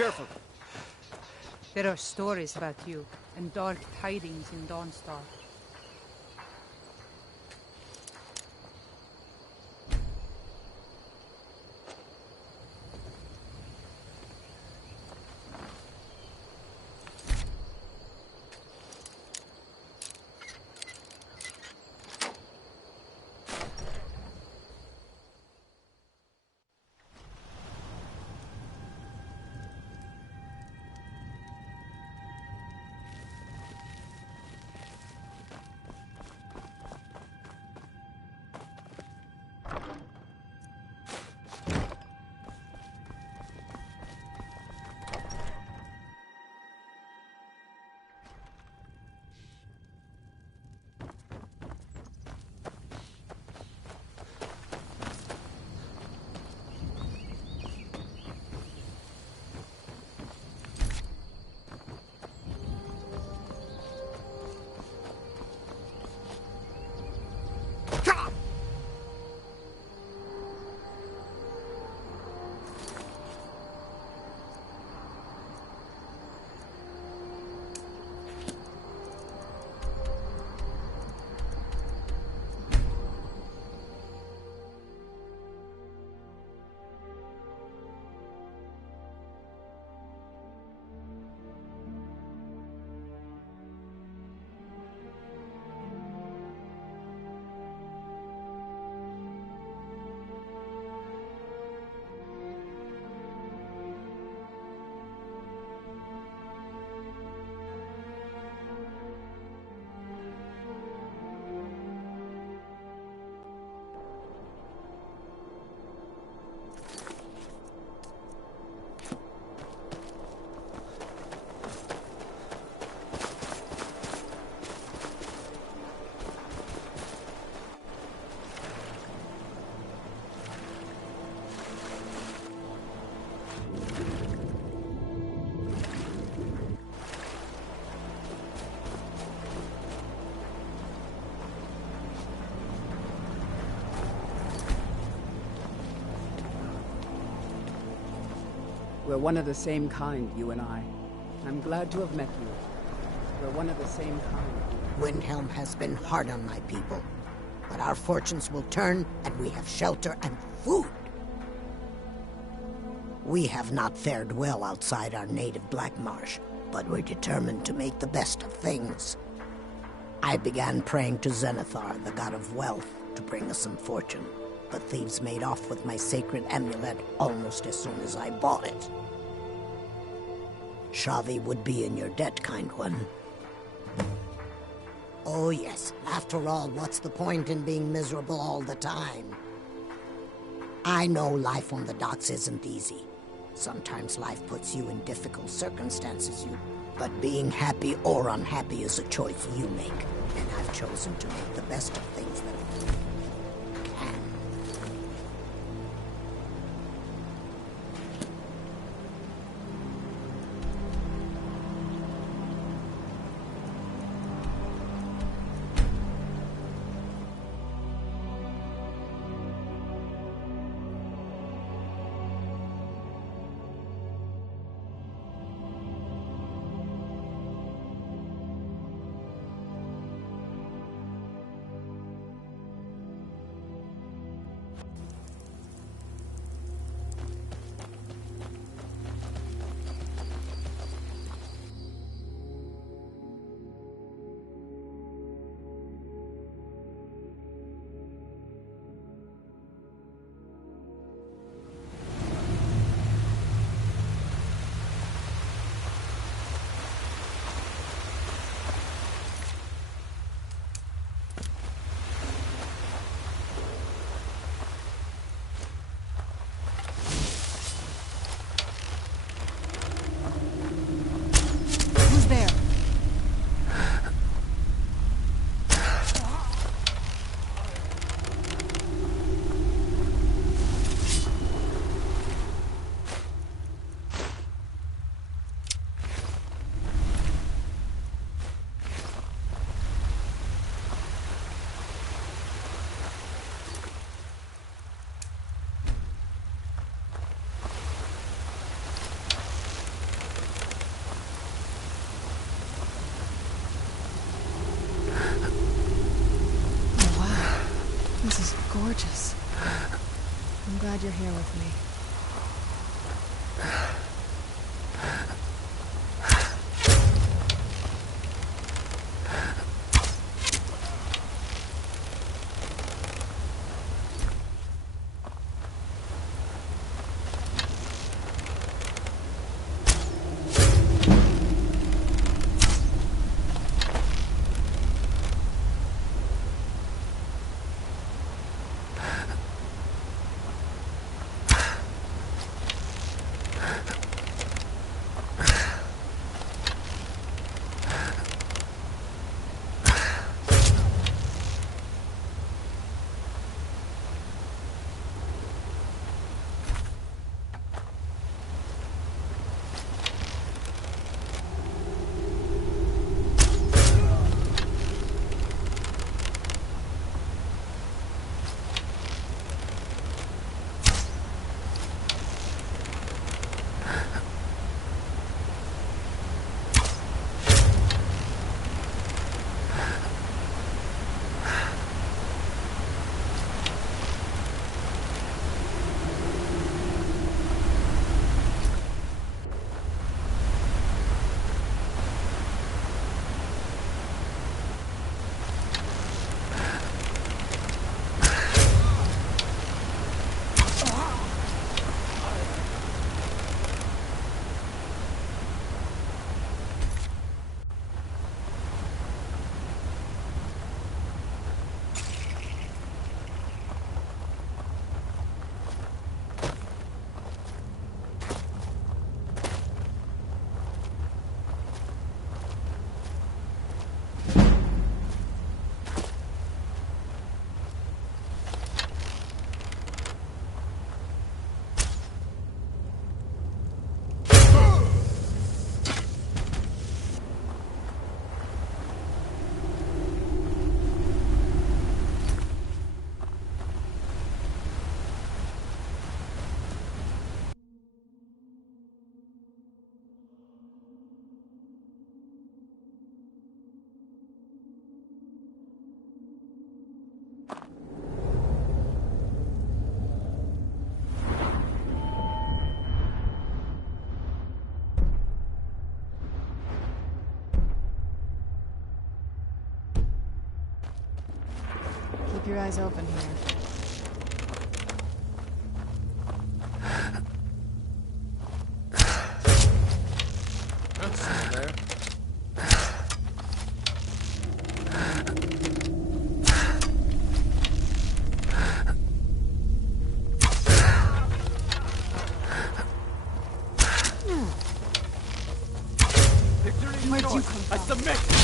careful. There are stories about you, and dark tidings in Dawnstar. We're one of the same kind, you and I. I'm glad to have met you. We're one of the same kind. Windhelm has been hard on my people, but our fortunes will turn, and we have shelter and food. We have not fared well outside our native Black Marsh, but we're determined to make the best of things. I began praying to Zenithar, the god of wealth, to bring us some fortune, but thieves made off with my sacred amulet almost as soon as I bought it. Shavi would be in your debt, kind one. Oh yes, after all, what's the point in being miserable all the time? I know life on the docks isn't easy. Sometimes life puts you in difficult circumstances, but being happy or unhappy is a choice you make, and I've chosen to make the best of things that I can. glad you're here with me. Keep your eyes open here. That's still there. Where'd you come from? I submit!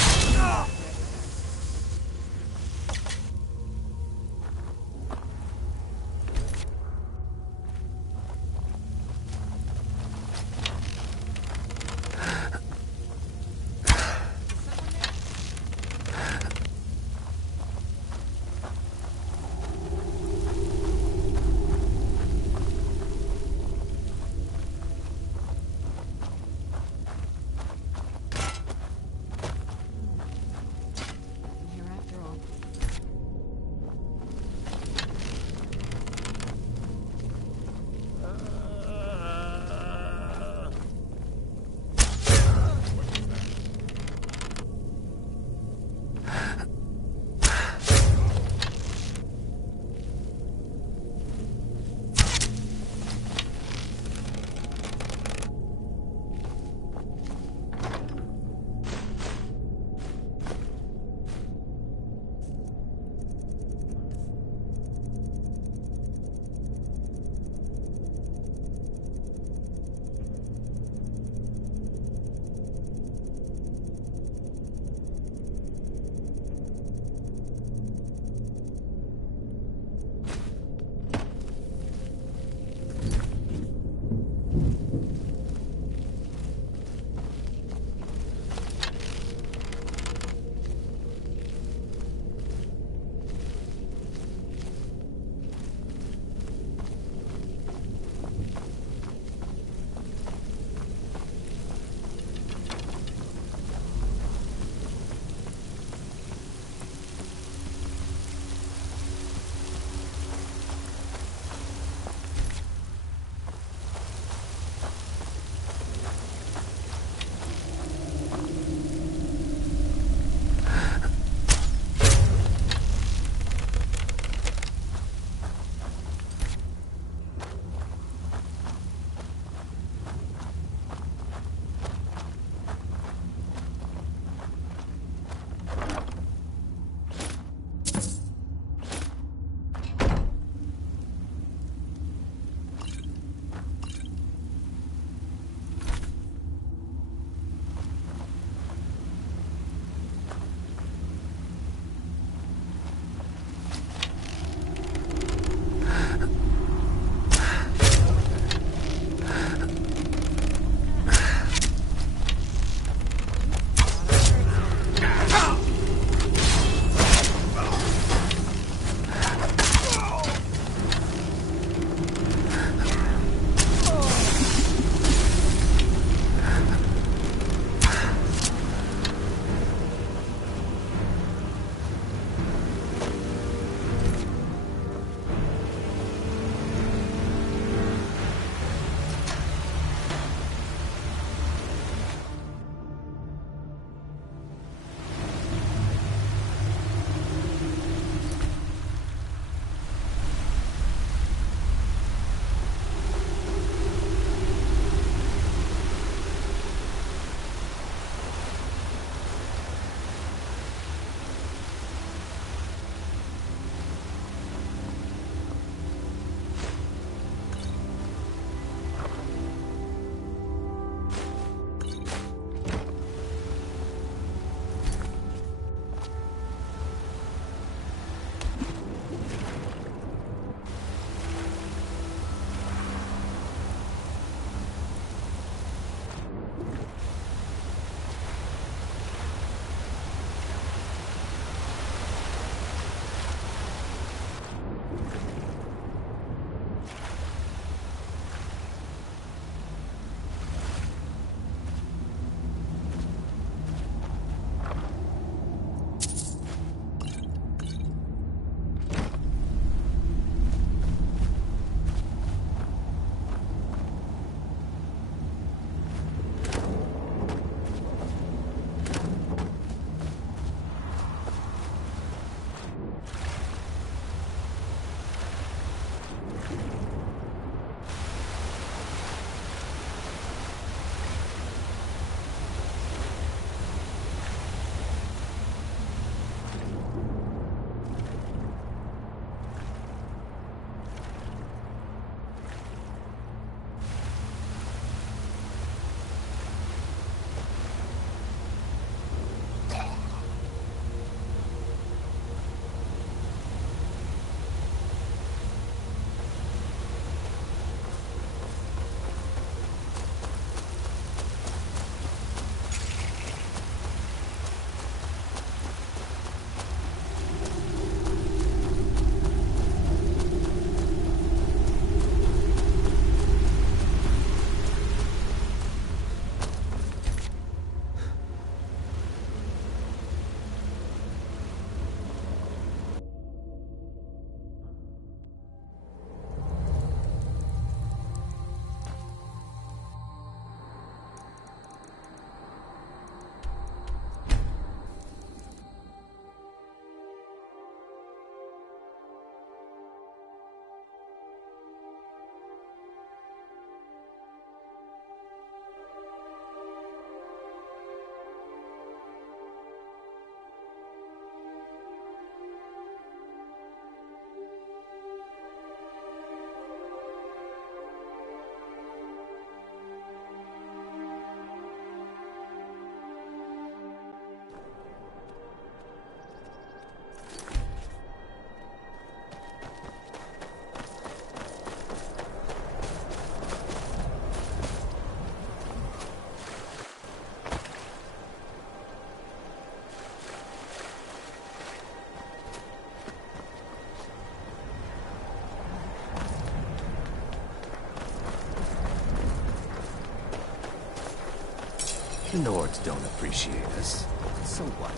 The Nords don't appreciate us. So what?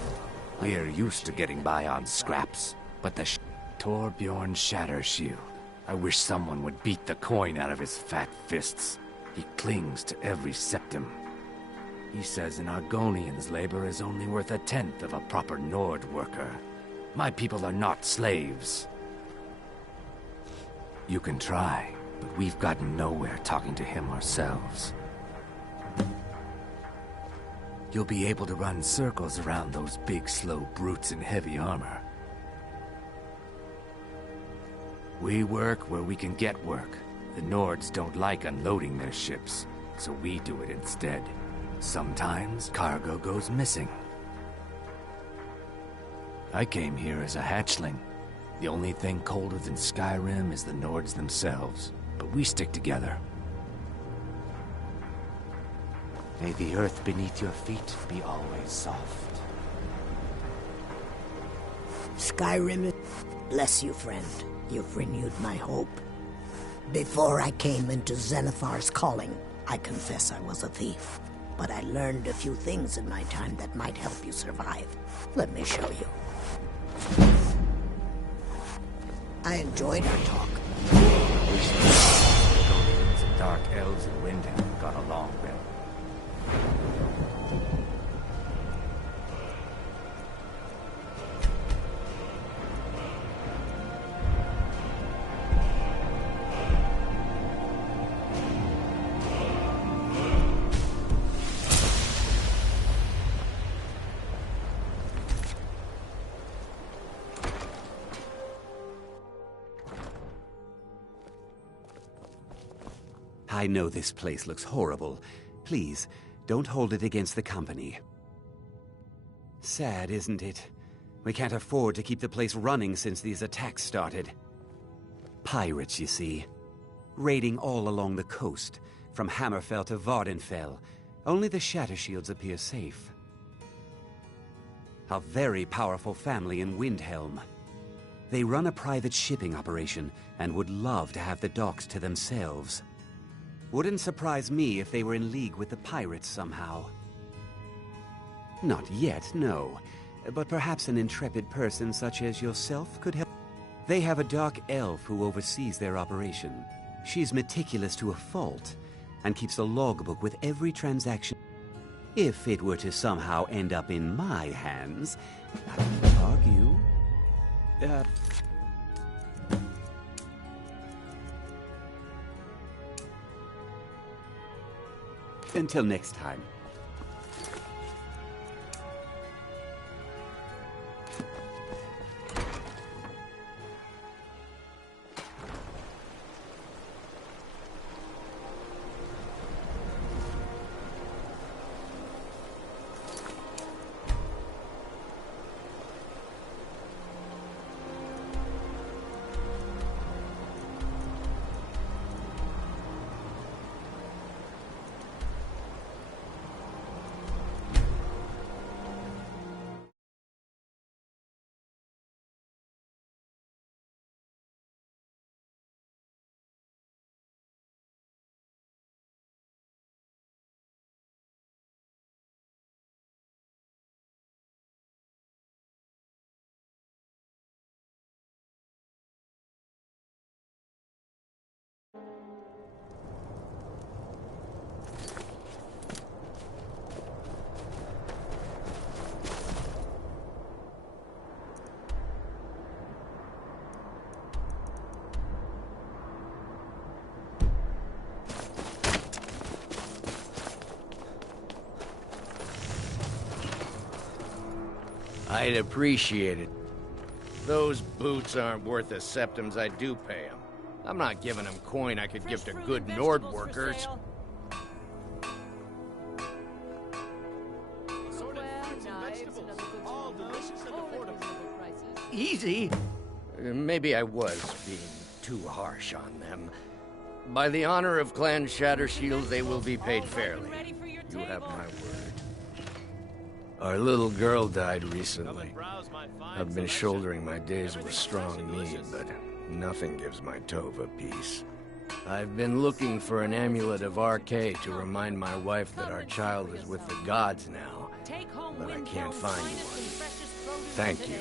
We're used to getting by on scraps. But the Torbjorn Shattershield. I wish someone would beat the coin out of his fat fists. He clings to every septum. He says an Argonian's labor is only worth a tenth of a proper Nord worker. My people are not slaves. You can try, but we've gotten nowhere talking to him ourselves. You'll be able to run circles around those big, slow brutes in heavy armor. We work where we can get work. The Nords don't like unloading their ships, so we do it instead. Sometimes cargo goes missing. I came here as a hatchling. The only thing colder than Skyrim is the Nords themselves, but we stick together. May the earth beneath your feet be always soft. Skyrim, bless you, friend. You've renewed my hope. Before I came into Zenithar's calling, I confess I was a thief. But I learned a few things in my time that might help you survive. Let me show you. I enjoyed our talk. Some dark elves and Windhelm got along well. I know this place looks horrible. Please, don't hold it against the company. Sad, isn't it? We can't afford to keep the place running since these attacks started. Pirates, you see. Raiding all along the coast, from Hammerfell to Vardenfell. Only the Shattershields appear safe. A very powerful family in Windhelm. They run a private shipping operation and would love to have the docks to themselves. Wouldn't surprise me if they were in league with the pirates somehow. Not yet, no. But perhaps an intrepid person such as yourself could help. They have a dark elf who oversees their operation. She's meticulous to a fault, and keeps a logbook with every transaction. If it were to somehow end up in my hands, I wouldn't argue. Until next time. I'd appreciate it. Those boots aren't worth the septums I do pay them. I'm not giving them coin I could give to good Nord workers. Easy? Maybe I was being too harsh on them. By the honor of Clan Shattershield, they will be paid fairly. You have my word. Our little girl died recently. I've been shouldering my days with strong need, but nothing gives my Tova peace. I've been looking for an amulet of RK to remind my wife that our child is with the gods now, but I can't find one. Thank you.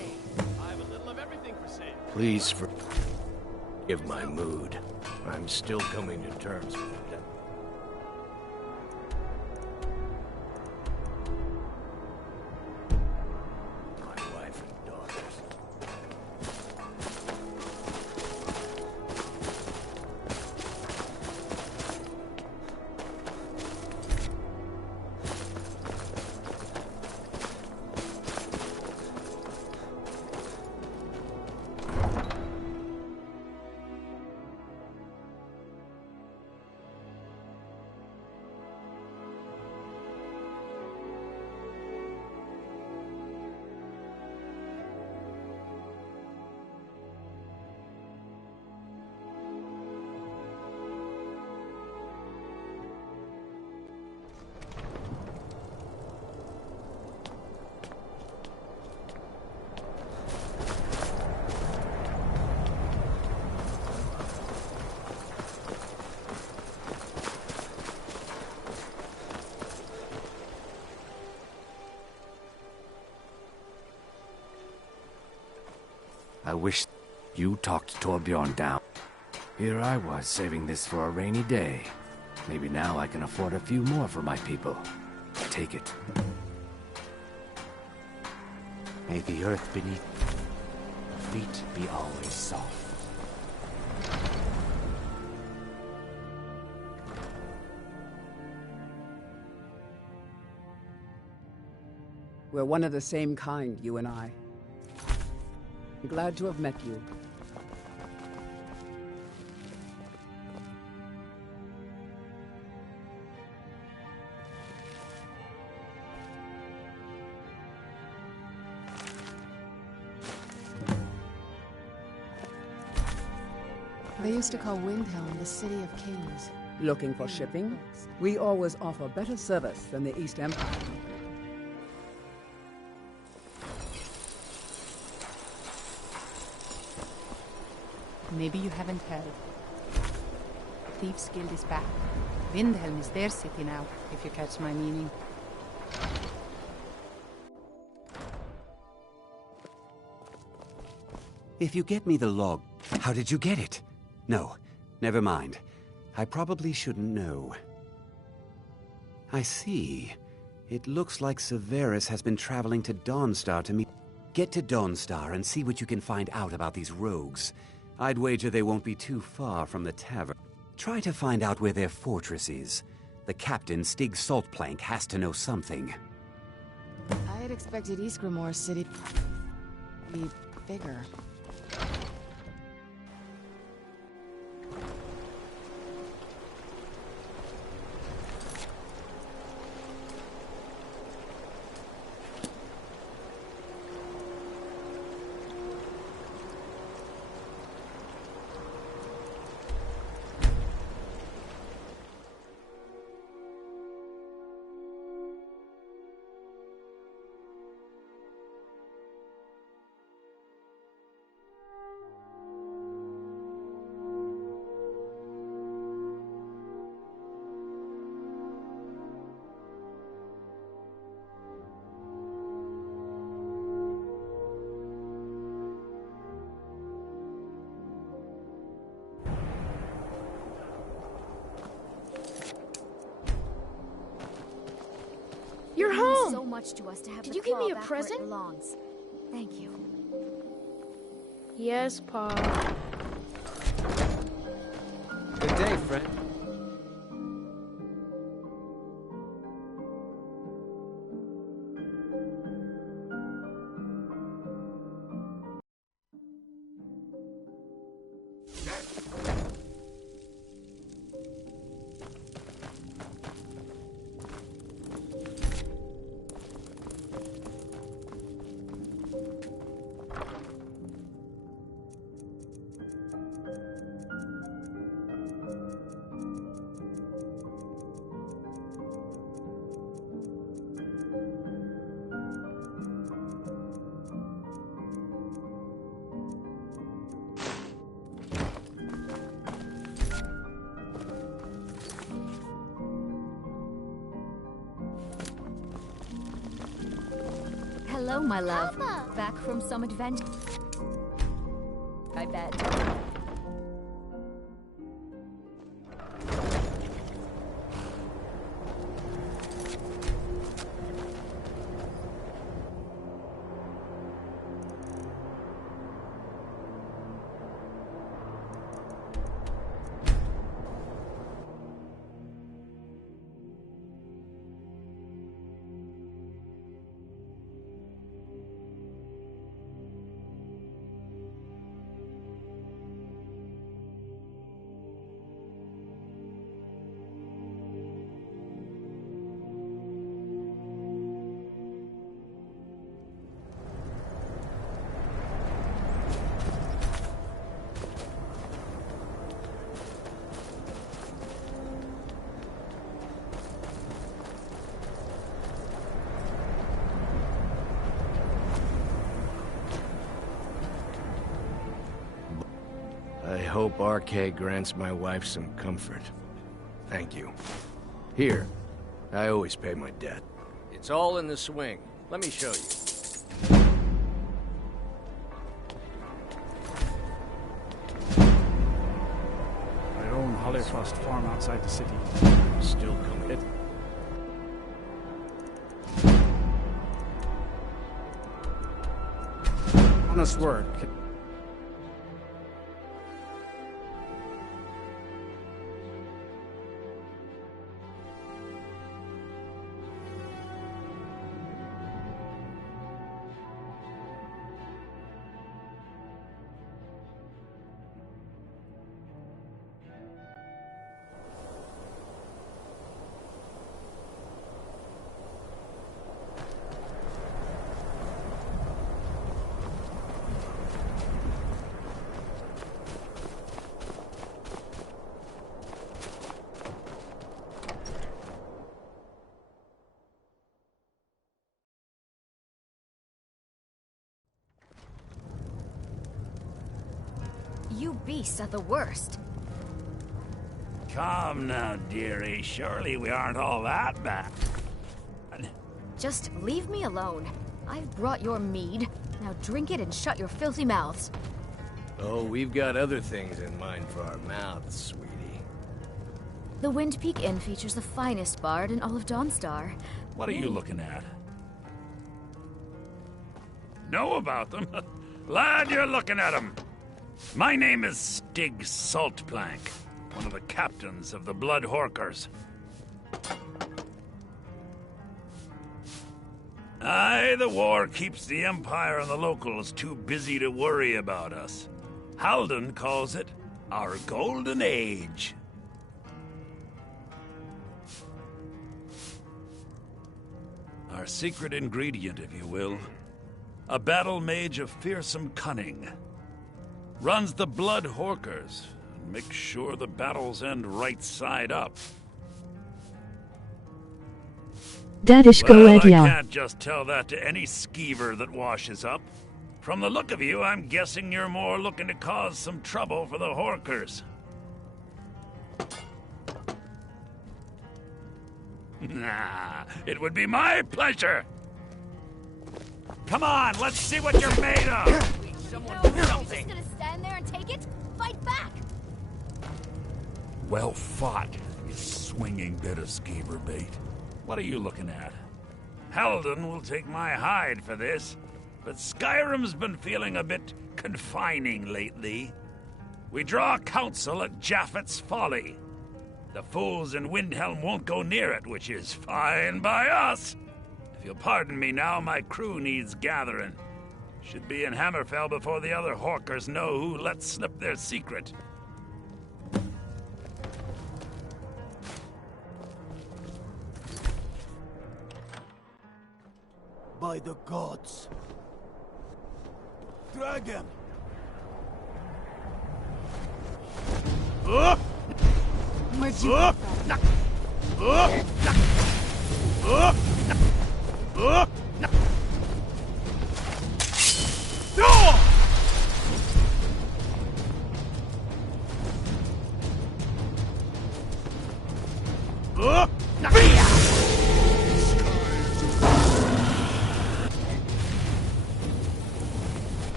Please forgive my mood. I'm still coming to terms with it. My wife and daughters. I wish you talked Torbjorn down. Here I was, saving this for a rainy day. Maybe now I can afford a few more for my people. Take it. May the earth beneath your feet be always soft. We're one of the same kind, you and I. I'm glad to have met you. They used to call Windhelm the City of Kings. Looking for shipping? We always offer better service than the East Empire. Maybe you haven't heard. Thieves' Guild is back. Windhelm is their city now, if you catch my meaning. If you get me the log, how did you get it? No, never mind. I probably shouldn't know. I see. It looks like Severus has been traveling to Dawnstar to meet... Get to Dawnstar and see what you can find out about these rogues. I'd wager they won't be too far from the tavern. Try to find out where their fortress is. The captain, Stig Saltplank, has to know something. I had expected Ysgramor City to be bigger. You're home! So much to us to have Did the you give me claw a back where it present? belongs. Thank you. Yes, Pa. Good day, friend. Hello, my love. Back from some adventure, I bet. I hope RK grants my wife some comfort. Thank you. Here, I always pay my debt. It's all in the swing. Let me show you. I own Hollyfrost Farm outside the city. Still coming. Honest work. You beasts are the worst. Come now, dearie. Surely we aren't all that bad. Just leave me alone. I've brought your mead. Now drink it and shut your filthy mouths. Oh, we've got other things in mind for our mouths, sweetie. The Wind Peak Inn features the finest bard in all of Dawnstar. What are you looking at? Know about them? Lad, you're looking at them. My name is Stig Saltplank, one of the captains of the Blood Horkers. Aye, the war keeps the Empire and the locals too busy to worry about us. Halden calls it our Golden Age. Our secret ingredient, if you will. A battle mage of fearsome cunning. Runs the Blood Horkers and makes sure the battles end right side up. Well, I can't just tell that to any skeever that washes up. From the look of you, I'm guessing you're more looking to cause some trouble for the Horkers. Nah, it would be my pleasure. Come on, let's see what you're made of. Someone do something. Just gonna stand there and take it? Fight back! Well fought, you swinging bit of skeever bait. What are you looking at? Halden will take my hide for this, but Skyrim's been feeling a bit confining lately. We draw counsel at Japheth's Folly. The fools in Windhelm won't go near it, which is fine by us. If you'll pardon me now, my crew needs gathering. Should be in Hammerfell before the other Horkers know who let slip their secret. By the gods. Dragon! Where'd you come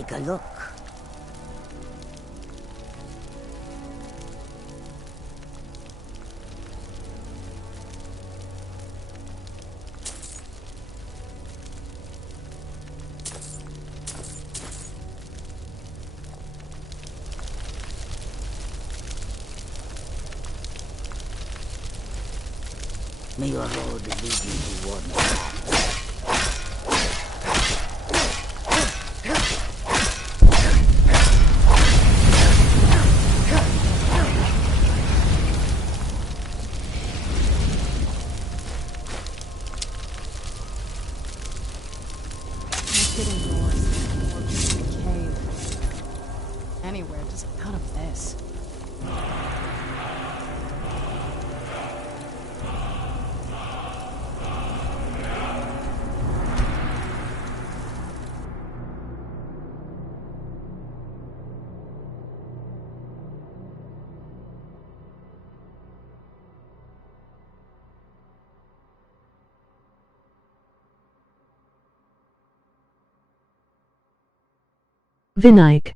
Take a look. May your road lead you toward the path. Anywhere, just out of this. Vinayak.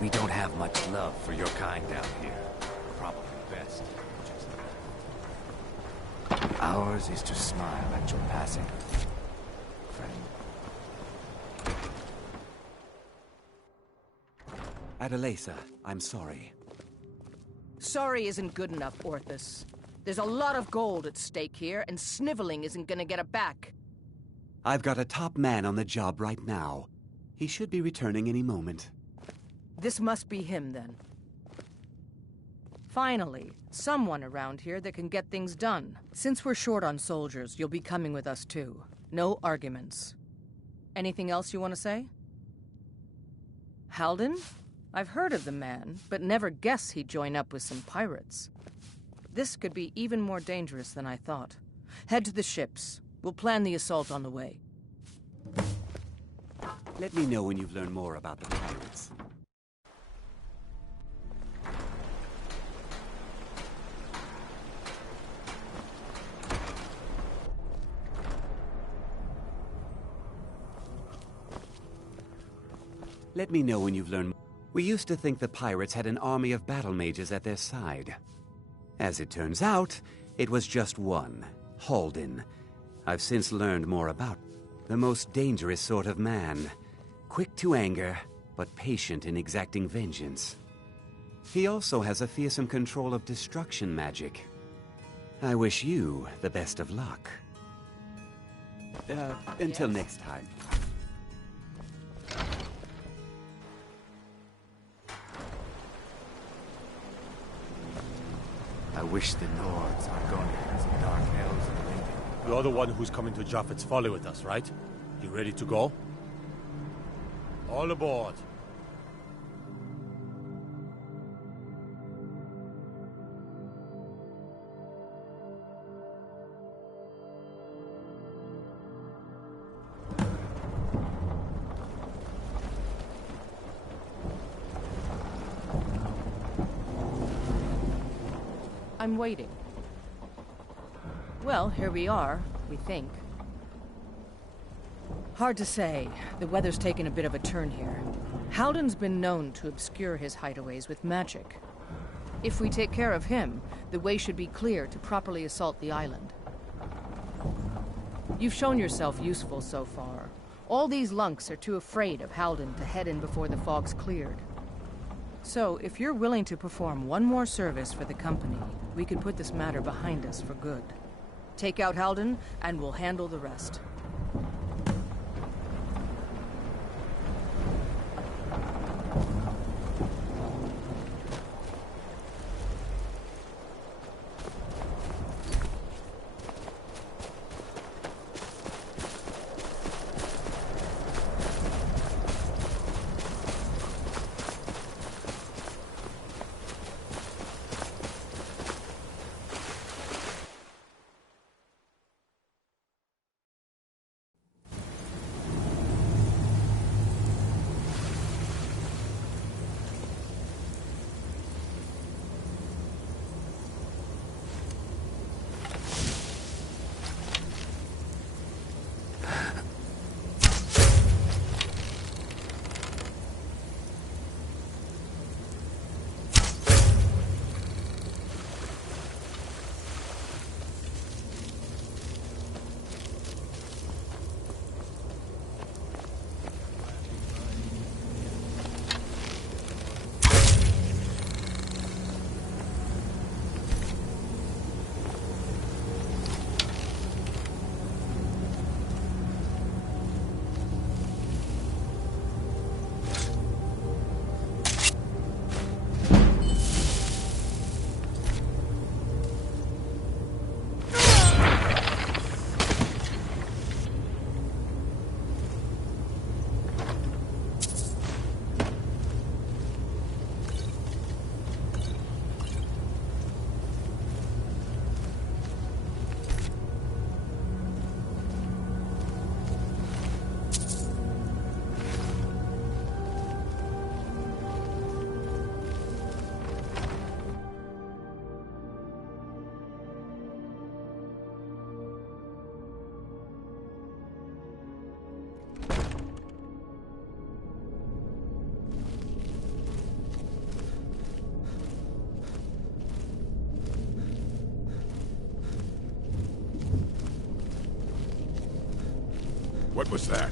We don't have much love for your kind down here. Probably best. Ours is to smile at your passing, friend. Adelaisa, I'm sorry. Sorry isn't good enough, Orthus. There's a lot of gold at stake here, and sniveling isn't gonna get it back. I've got a top man on the job right now. He should be returning any moment. This must be him, then. Finally, someone around here that can get things done. Since we're short on soldiers, you'll be coming with us too. No arguments. Anything else you want to say? Halden? I've heard of the man, but never guessed he'd join up with some pirates. This could be even more dangerous than I thought. Head to the ships. We'll plan the assault on the way. Let me know when you've learned more about the pirates. Let me know when you've learned. We used to think the pirates had an army of battle mages at their side. As it turns out, it was just one, Halden. I've since learned more about the most dangerous sort of man. Quick to anger, but patient in exacting vengeance. He also has a fearsome control of destruction magic. I wish you the best of luck. Until next time. I wish the Nords aren't going to have some dark elves in the waiting. You're the one who's coming to Japheth's Folly with us, right? You ready to go? All aboard. I'm waiting. Well, here we are, we think. Hard to say. The weather's taken a bit of a turn here. Halden's been known to obscure his hideaways with magic. If we take care of him, the way should be clear to properly assault the island. You've shown yourself useful so far. All these lunks are too afraid of Halden to head in before the fog's cleared. So, if you're willing to perform one more service for the company, we could put this matter behind us for good. Take out Halden, and we'll handle the rest. What was that?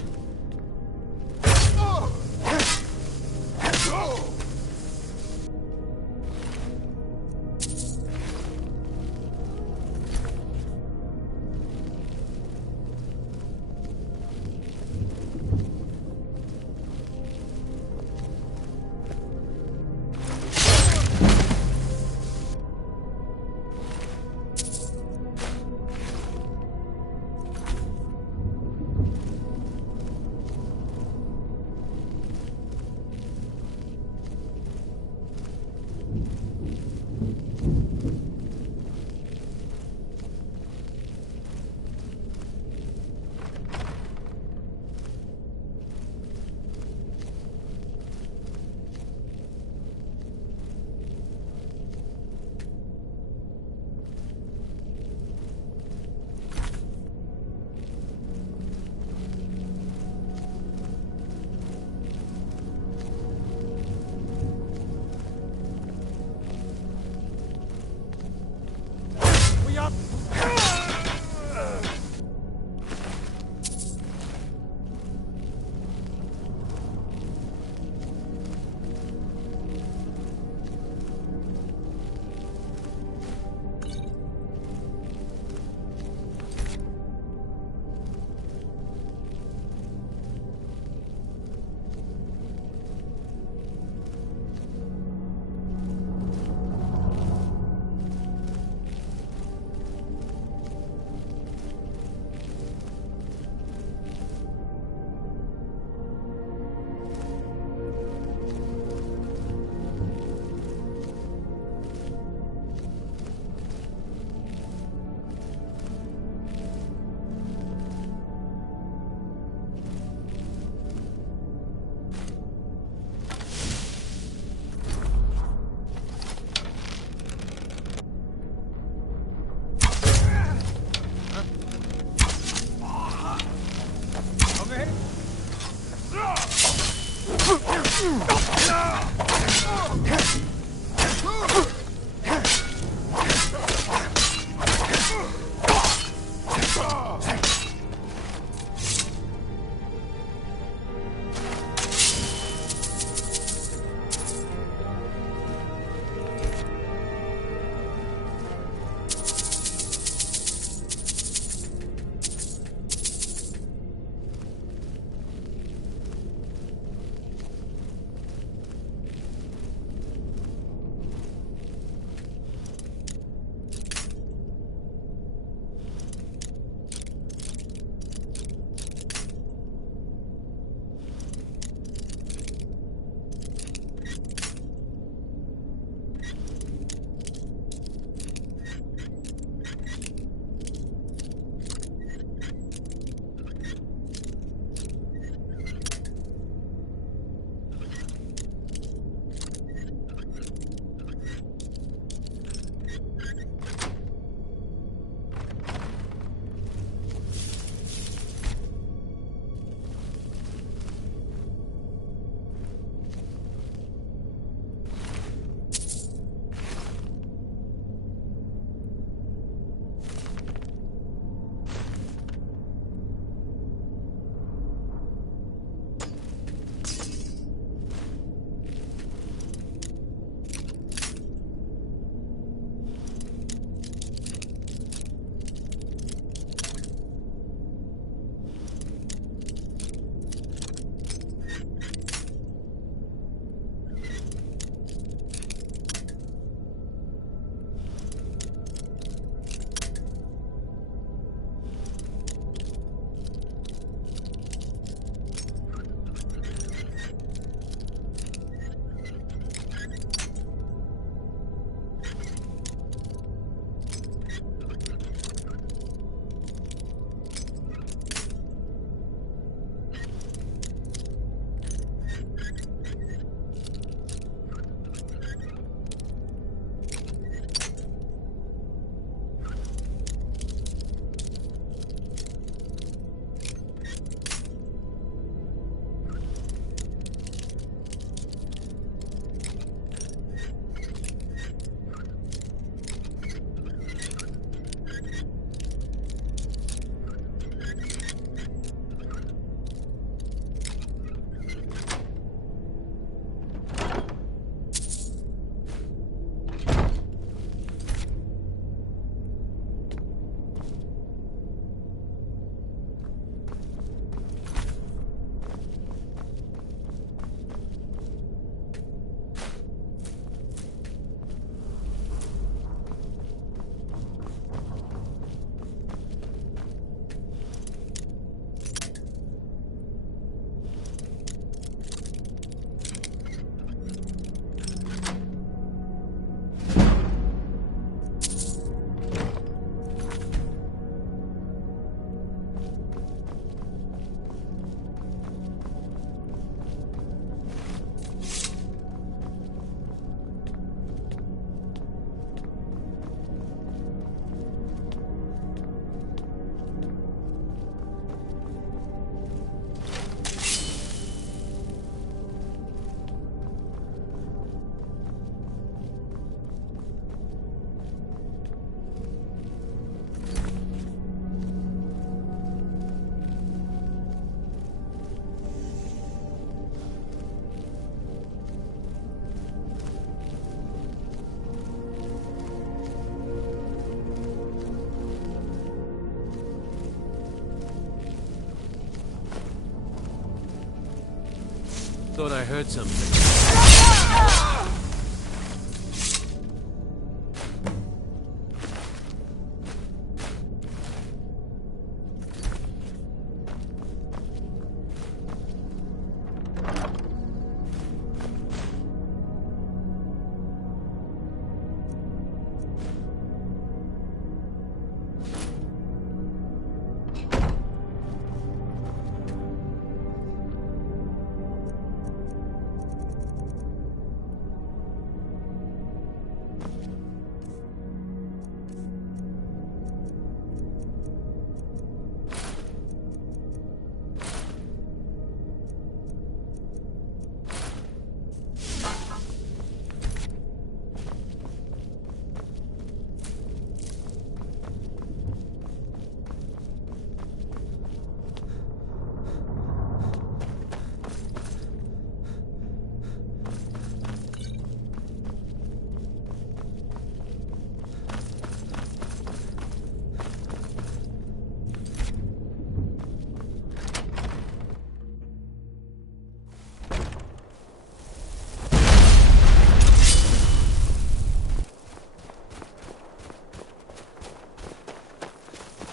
Thought I heard something.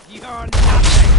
You're nothing!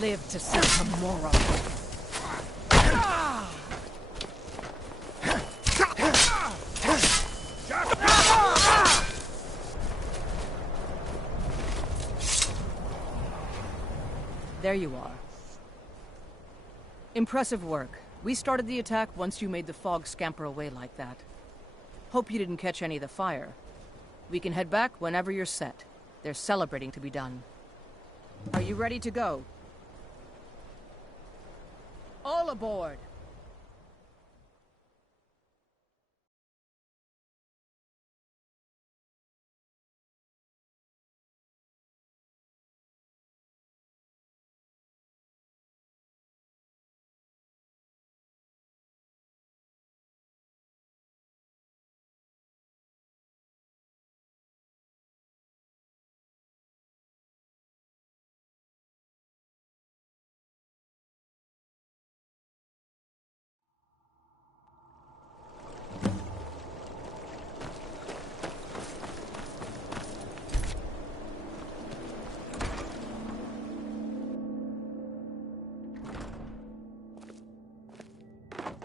Live to see tomorrow. There you are. Impressive work. We started the attack once you made the fog scamper away like that. Hope you didn't catch any of the fire. We can head back whenever you're set. There's celebrating to be done. Are you ready to go? All aboard!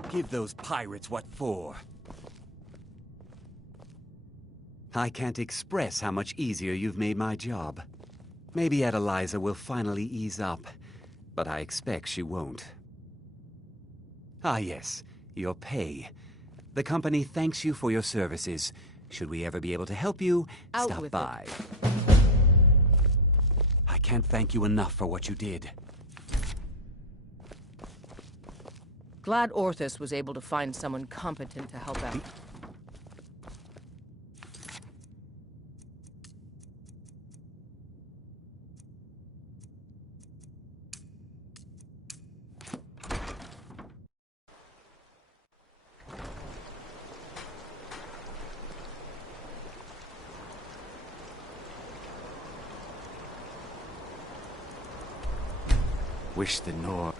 Give those pirates what for. I can't express how much easier you've made my job. Maybe Adeliza will finally ease up, but I expect she won't. Ah yes, your pay. The company thanks you for your services. Should we ever be able to help you, stop by. I can't thank you enough for what you did. Glad Orthus was able to find someone competent to help out. Wish the North.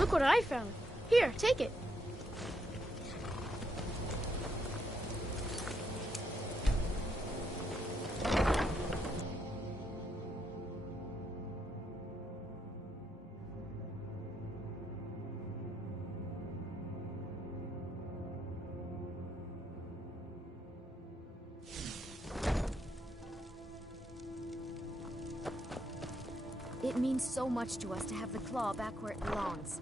Look what I found. Here, take it. It means so much to us to have the claw back where it belongs.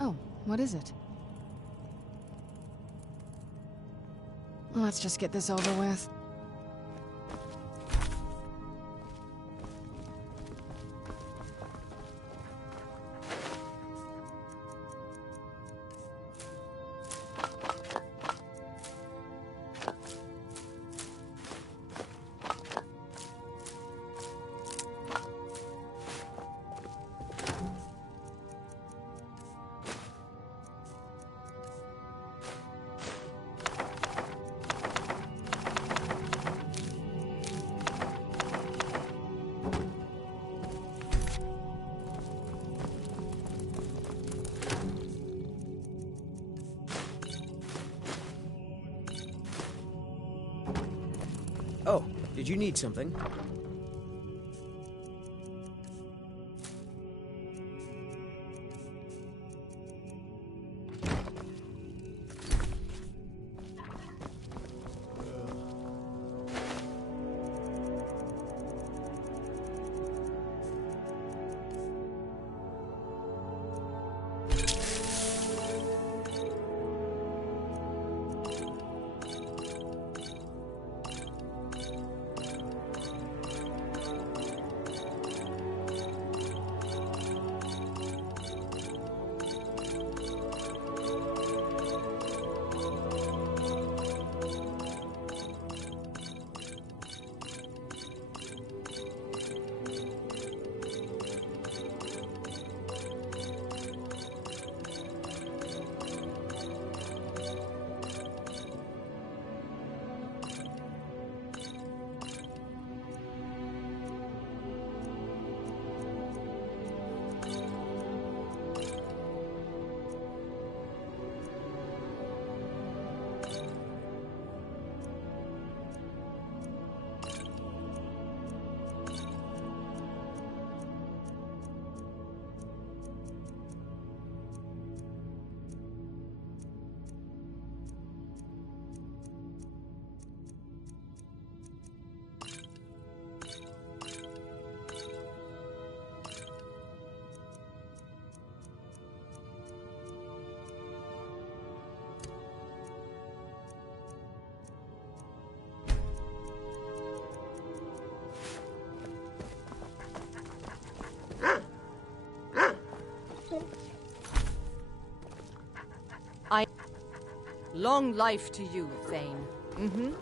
Oh, what is it? Let's just get this over with. Oh, did you need something? Long life to you, Thane. Mm-hmm.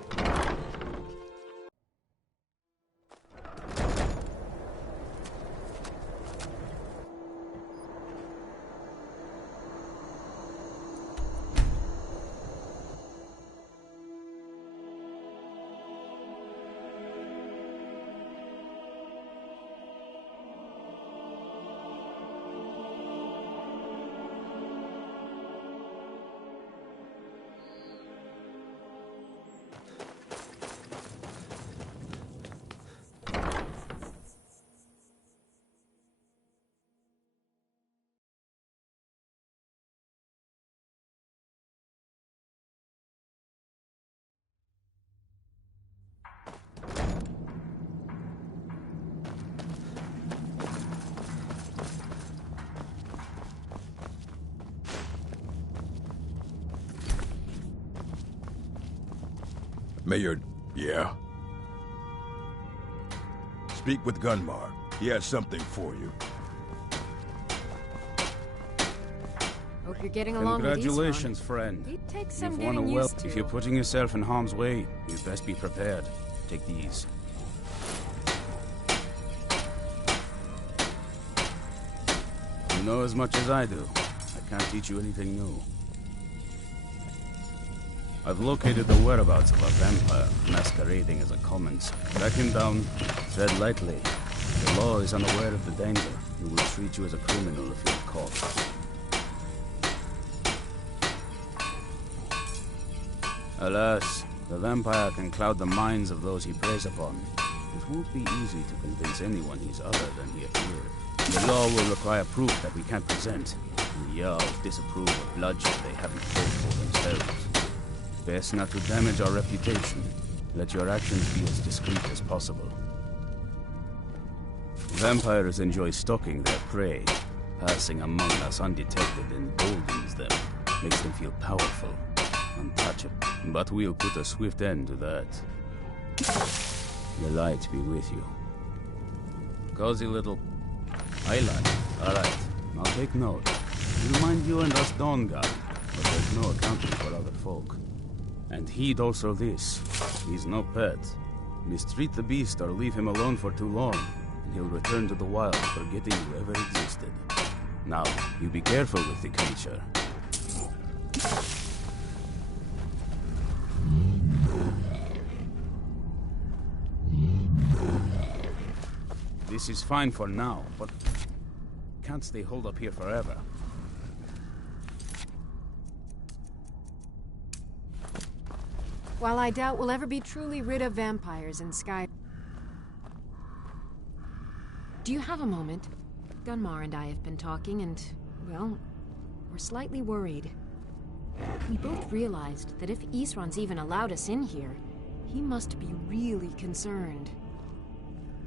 Mayor, yeah? Speak with Gunmar. He has something for you. Hope you're getting along with Congratulations, Isran. friend. It takes some You've won a getting well. used to. If you're putting yourself in harm's way, you'd best be prepared. Take these. You know as much as I do. I can't teach you anything new. I've located the whereabouts of a vampire masquerading as a commons. Track him down, tread lightly. The law is unaware of the danger. We will treat you as a criminal if you're caught. Alas, the vampire can cloud the minds of those he preys upon. It won't be easy to convince anyone he's other than he appeared. The law will require proof that we can't present. And the Jarls disapprove of bloodshed they haven't paid for themselves. Best not to damage our reputation. Let your actions be as discreet as possible. Vampires enjoy stalking their prey. Passing among us undetected emboldens them. Makes them feel powerful, untouchable. But we'll put a swift end to that. The light be with you. Cozy little island. Alright, I'll take note. We'll mind you and us Dawnguard, but there's no accounting for other folk. And heed also this. He's no pet. Mistreat the beast or leave him alone for too long, and he'll return to the wild forgetting you ever existed. Now, you be careful with the creature. This is fine for now, but can't stay holed up here forever. While I doubt we'll ever be truly rid of vampires in Sky... Do you have a moment? Gunmar and I have been talking and, well, we're slightly worried. We both realized that if Isran's even allowed us in here, he must be really concerned.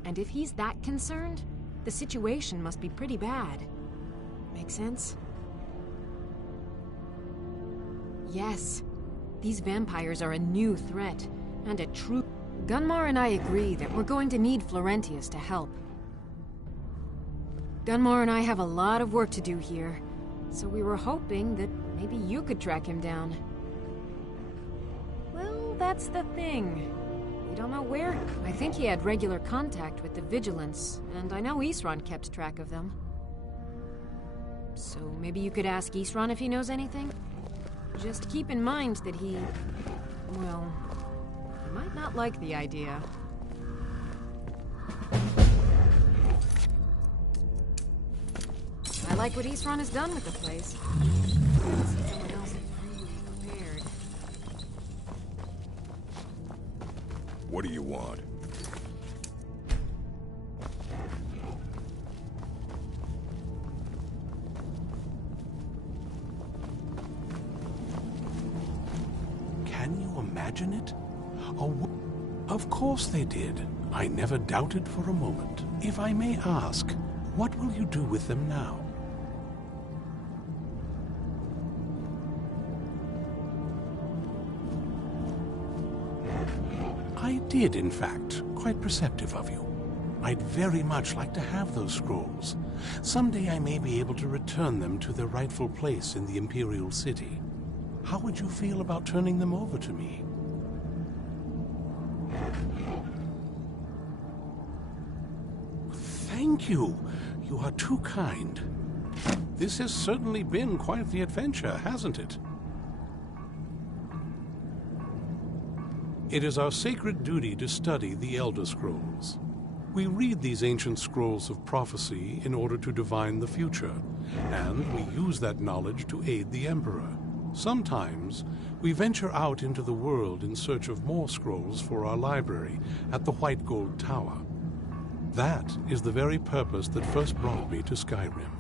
And if he's that concerned, the situation must be pretty bad. Make sense? Yes. These vampires are a new threat, and a true... Gunmar and I agree that we're going to need Florentius to help. Gunmar and I have a lot of work to do here, so we were hoping that maybe you could track him down. Well, that's the thing. We don't know where. I think he had regular contact with the Vigilance, and I know Isran kept track of them. So maybe you could ask Isran if he knows anything? Just keep in mind that he... well, he might not like the idea. I like what Isran has done with the place. Someone else really prepared. What do you want? Can you imagine it? Of course they did. I never doubted for a moment. If I may ask, what will you do with them now? I did, in fact. Quite perceptive of you. I'd very much like to have those scrolls. Someday I may be able to return them to their rightful place in the Imperial City. How would you feel about turning them over to me? Thank you. You are too kind. This has certainly been quite the adventure, hasn't it? It is our sacred duty to study the Elder Scrolls. We read these ancient scrolls of prophecy in order to divine the future, and we use that knowledge to aid the Emperor. Sometimes, we venture out into the world in search of more scrolls for our library at the White Gold Tower. That is the very purpose that first brought me to Skyrim.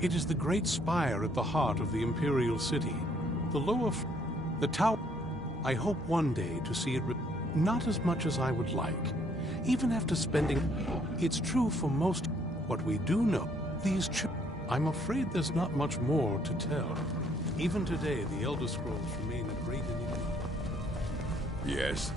It is the great spire at the heart of the Imperial City. The tower. I hope one day to see it, not as much as I would like. Even after spending... It's true for most... What we do know, I'm afraid there's not much more to tell. Even today, the Elder Scrolls remain a great enigma. Yes?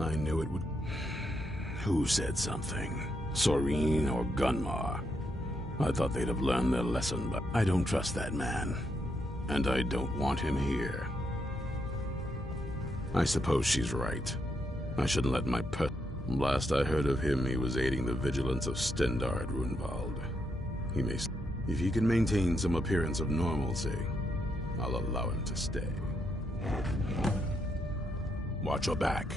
I knew it would... Who said something? Soreen or Gunmar? I thought they'd have learned their lesson, but I don't trust that man. And I don't want him here. I suppose she's right. I shouldn't let my pet... Last I heard of him, he was aiding the vigilance of Stendarr at Runvald. He may... If he can maintain some appearance of normalcy, I'll allow him to stay. Watch your back.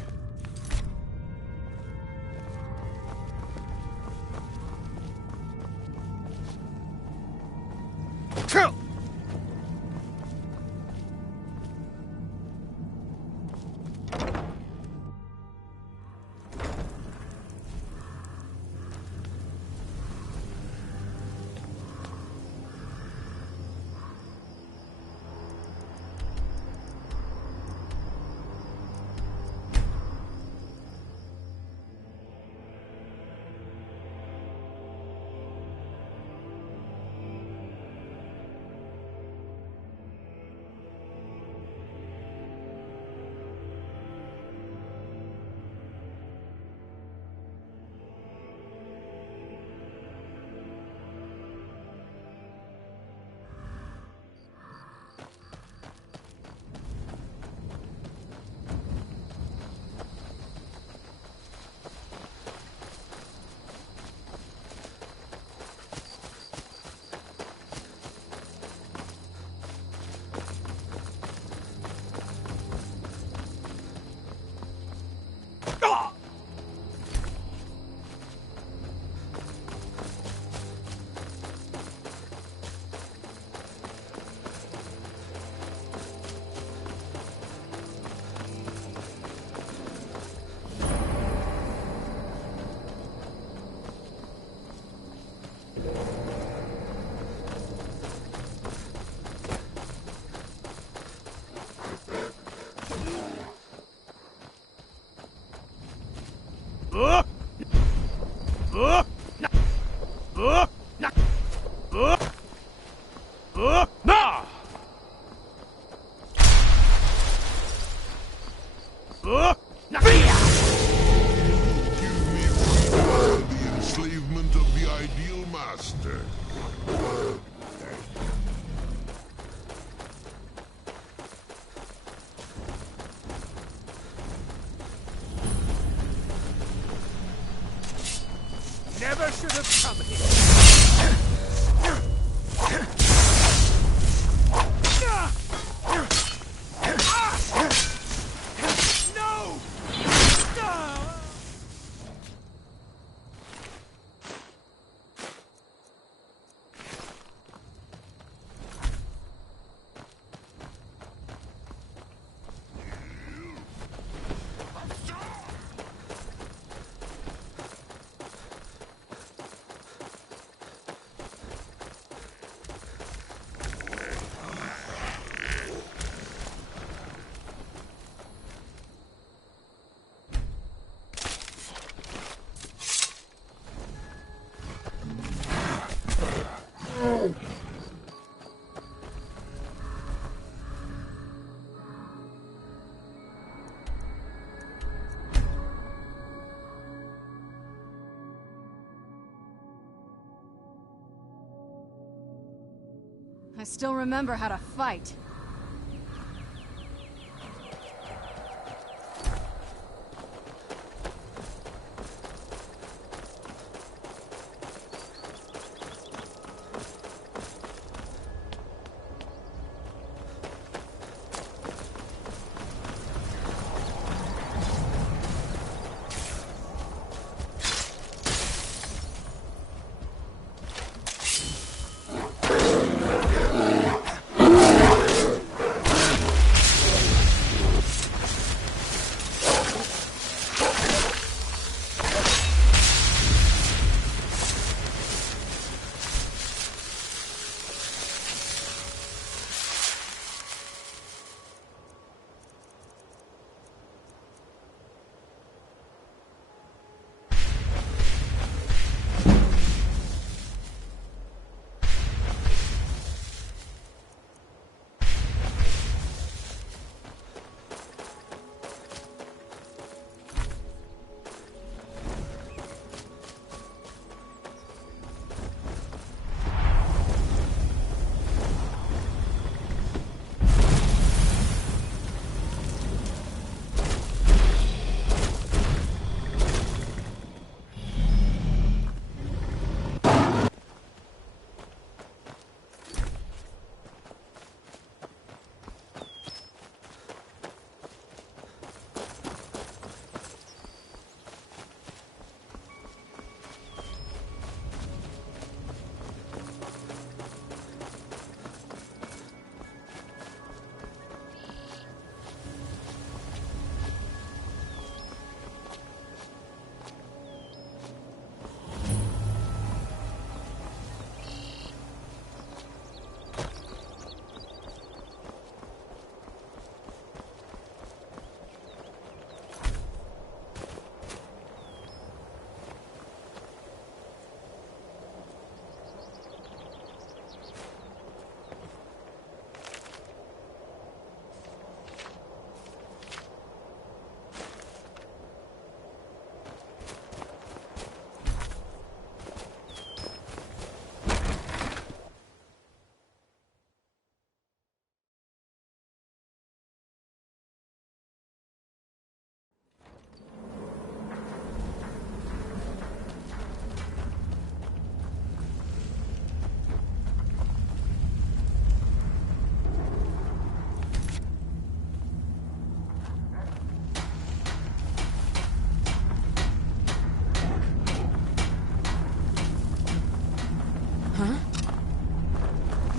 Kill! Never should have come here. No! I still remember how to fight.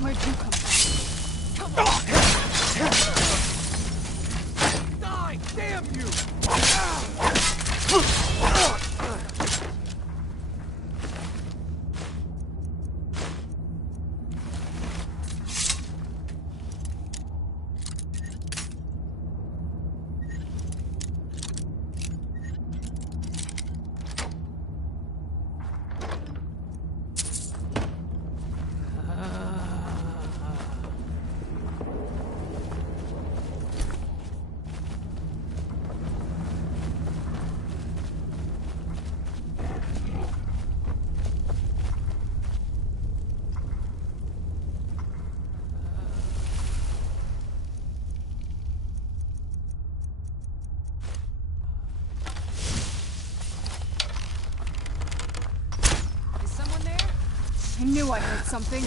Where'd you come from? Come on! Die! Damn you! I knew I heard something.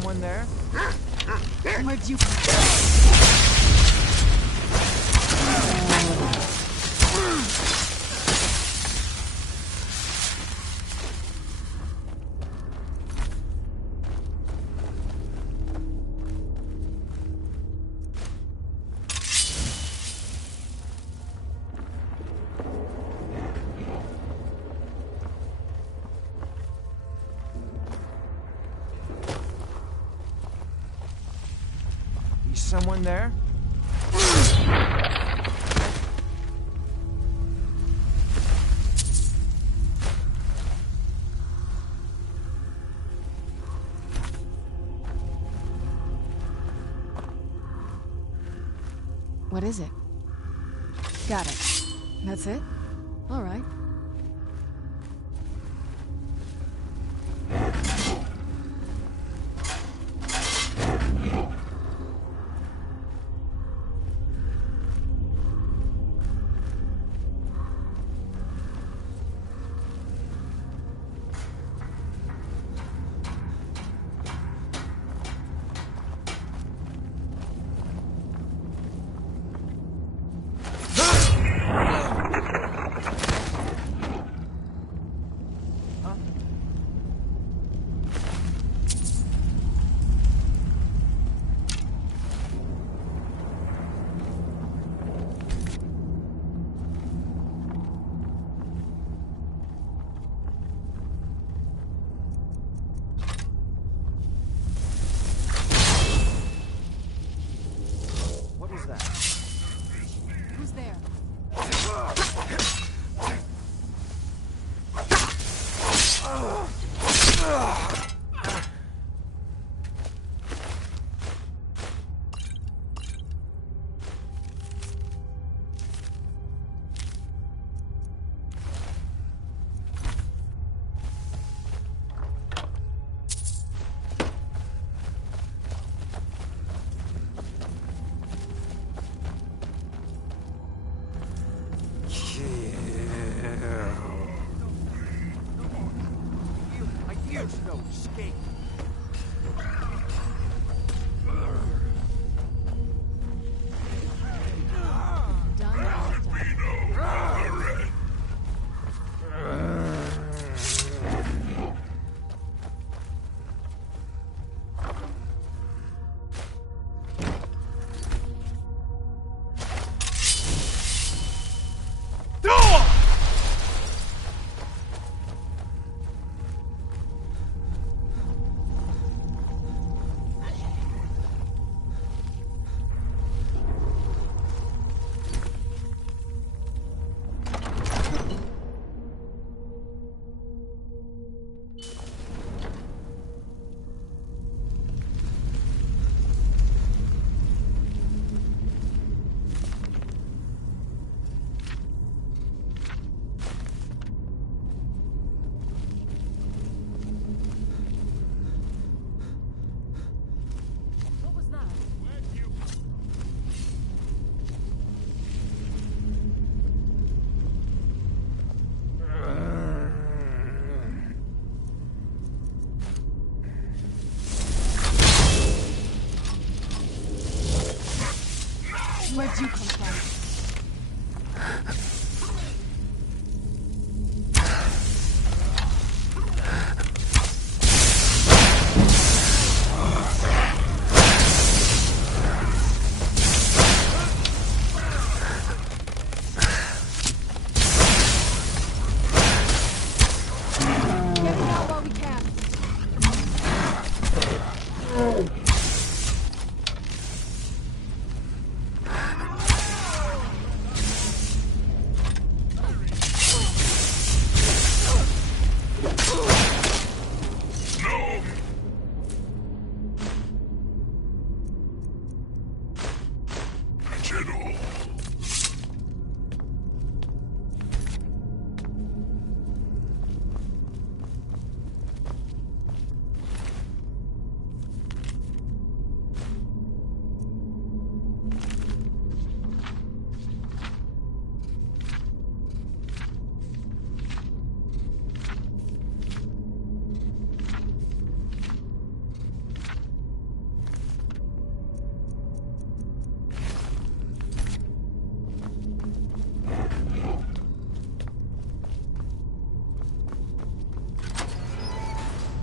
someone there? Where'd you Someone there? What is it? Got it. That's it? All right. Who's there? There's no escape.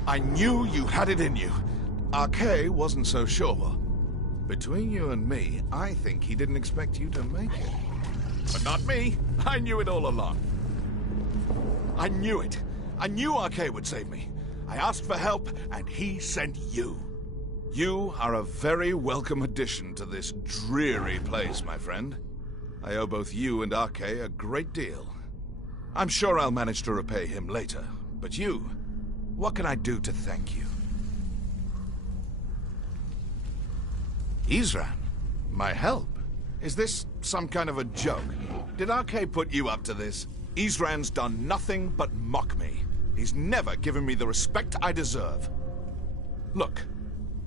I knew you had it in you. Archay wasn't so sure. Between you and me, I think he didn't expect you to make it. But not me. I knew it all along. I knew it. I knew Archay would save me. I asked for help, and he sent you. You are a very welcome addition to this dreary place, my friend. I owe both you and Archay a great deal. I'm sure I'll manage to repay him later. But you, what can I do to thank you? Isran, my help? Is this some kind of a joke? Did Archay put you up to this? Isran's done nothing but mock me. He's never given me the respect I deserve. Look,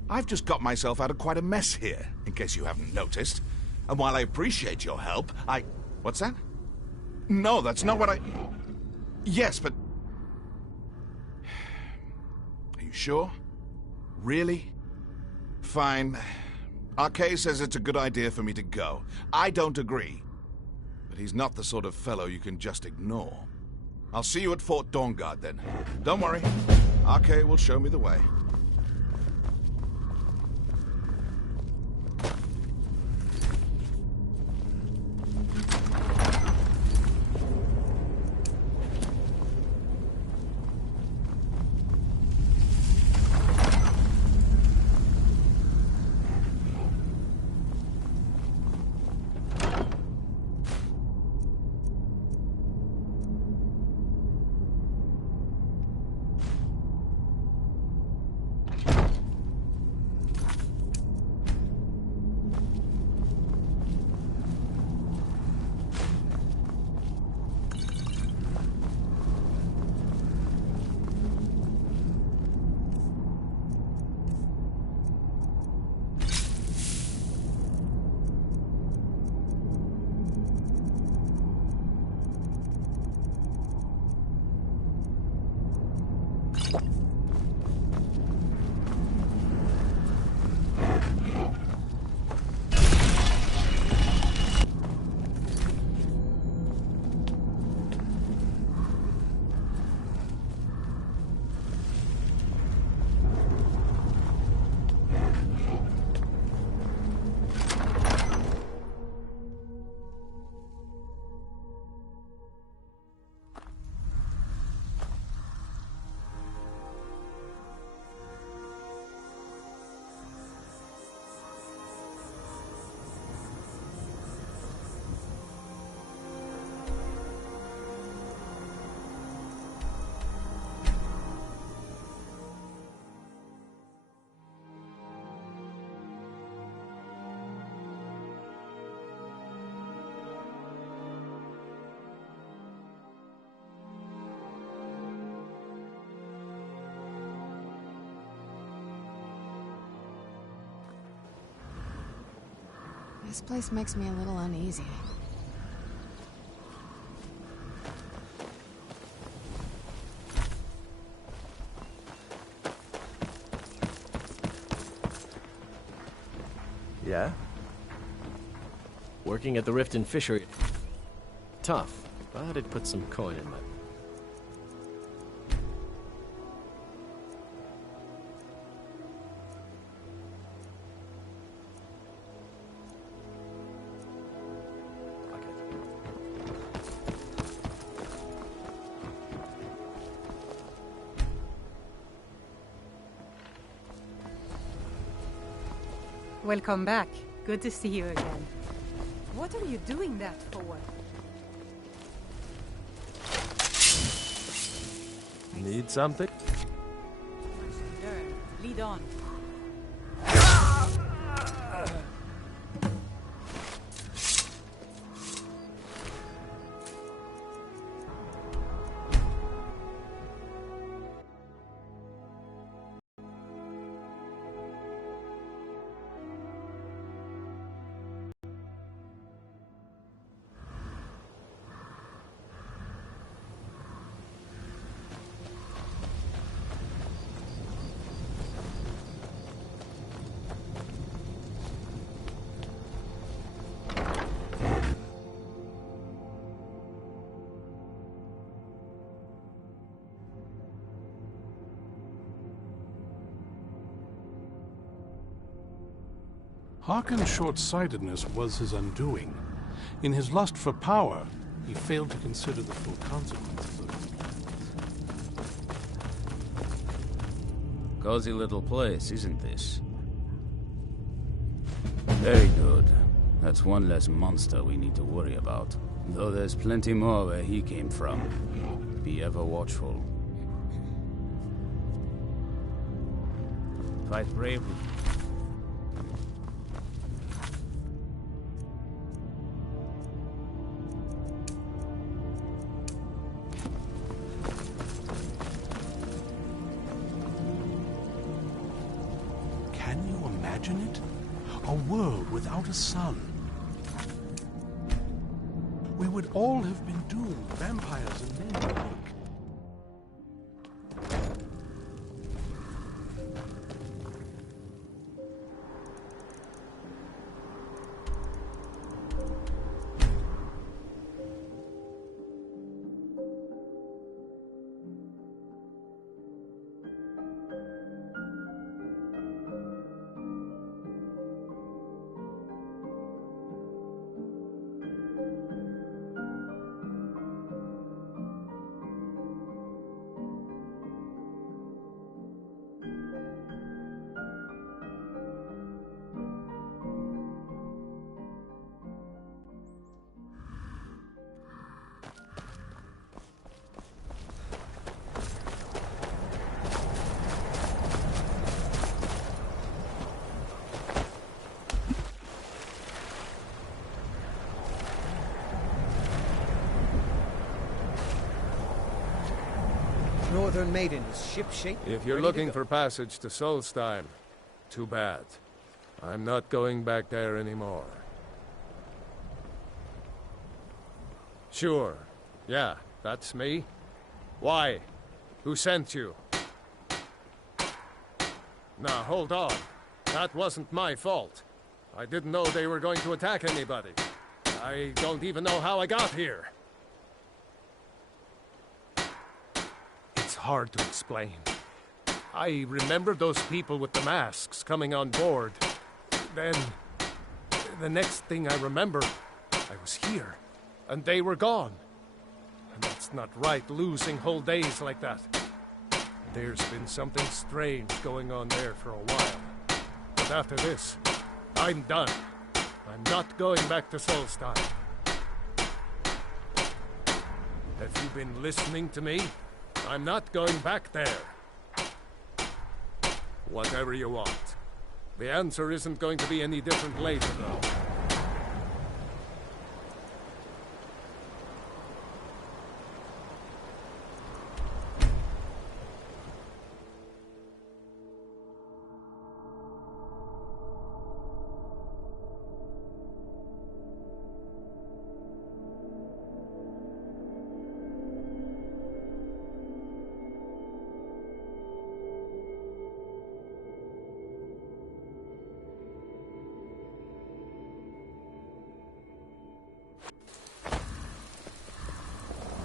I've just got myself out of quite a mess here, in case you haven't noticed. And while I appreciate your help, What's that? No, that's not what I... Yes, but... Are you sure? Really? Fine. Archay says it's a good idea for me to go. I don't agree. But he's not the sort of fellow you can just ignore. I'll see you at Fort Dawnguard then. Don't worry. Archay will show me the way. This place makes me a little uneasy. Yeah? Working at the Riften Fishery. Tough, but it put some coin in my... Welcome back. Good to see you again. What are you doing that for? Need something? Lead on. Harkon's short-sightedness was his undoing. In his lust for power, he failed to consider the full consequences of his plans. Cozy little place, isn't this? Very good. That's one less monster we need to worry about. Though there's plenty more where he came from. Be ever watchful. Fight bravely. Can you imagine it? A world without a sun. We would all have been doomed, vampires and men alike. Northern Maiden is ship-shape. If you're looking for passage to Solstheim, too bad. I'm not going back there anymore. Sure. Yeah, that's me. Why? Who sent you? Now, hold on. That wasn't my fault. I didn't know they were going to attack anybody. I don't even know how I got here. It's hard to explain. I remember those people with the masks coming on board. Then, the next thing I remember, I was here, and they were gone. And that's not right, losing whole days like that. There's been something strange going on there for a while. But after this, I'm done. I'm not going back to Solstheim. Have you been listening to me? I'm not going back there. Whatever you want. The answer isn't going to be any different later, though.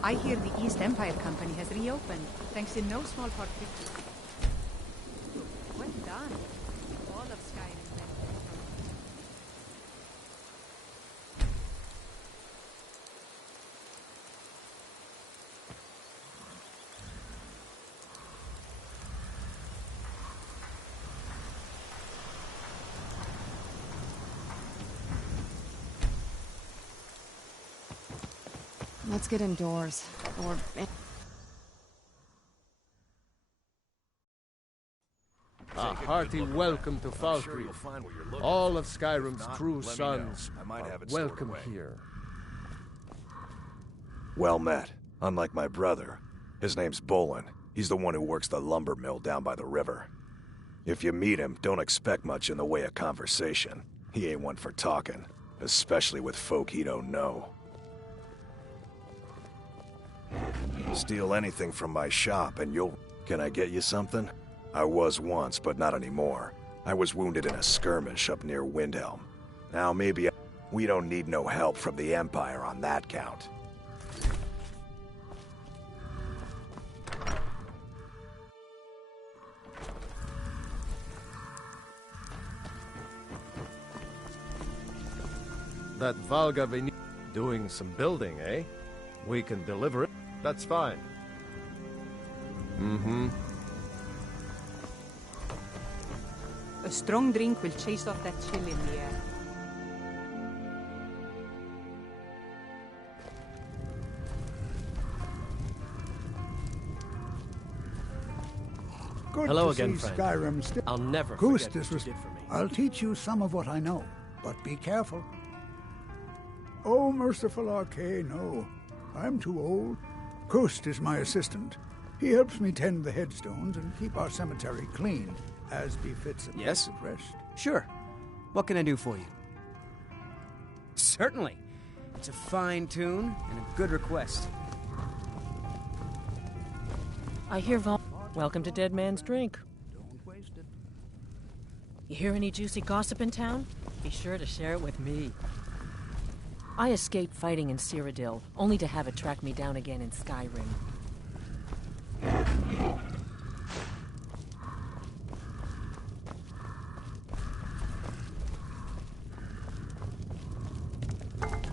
I hear the East Empire Company has reopened, thanks in no small part to you. Well done. All of Skyrim benefits from it. Let's get indoors. Or... A hearty welcome to Falkreath. All of Skyrim's true sons are welcome here. Well met. Unlike my brother. His name's Bolin. He's the one who works the lumber mill down by the river. If you meet him, don't expect much in the way of conversation. He ain't one for talking, especially with folk he don't know. Steal anything from my shop and you'll... Can I get you something? I was once, but not anymore. I was wounded in a skirmish up near Windhelm. Now maybe we don't need no help from the Empire on that count. that Valga doing some building, eh? We can deliver it. That's fine. Mm-hmm. A strong drink will chase off that chill in the air. Good Hello to again, see friend. Skyrim still. I'll never Kust forget is what you did for me. I'll teach you some of what I know, but be careful. Oh, merciful Arcane, no. I'm too old. Kust is my assistant. He helps me tend the headstones and keep our cemetery clean, as befits a place of rest. Sure. What can I do for you? Certainly. It's a fine tune and a good request. I hear Welcome to Dead Man's Drink. Don't waste it. You hear any juicy gossip in town? Be sure to share it with me. I escaped fighting in Cyrodiil, only to have it track me down again in Skyrim.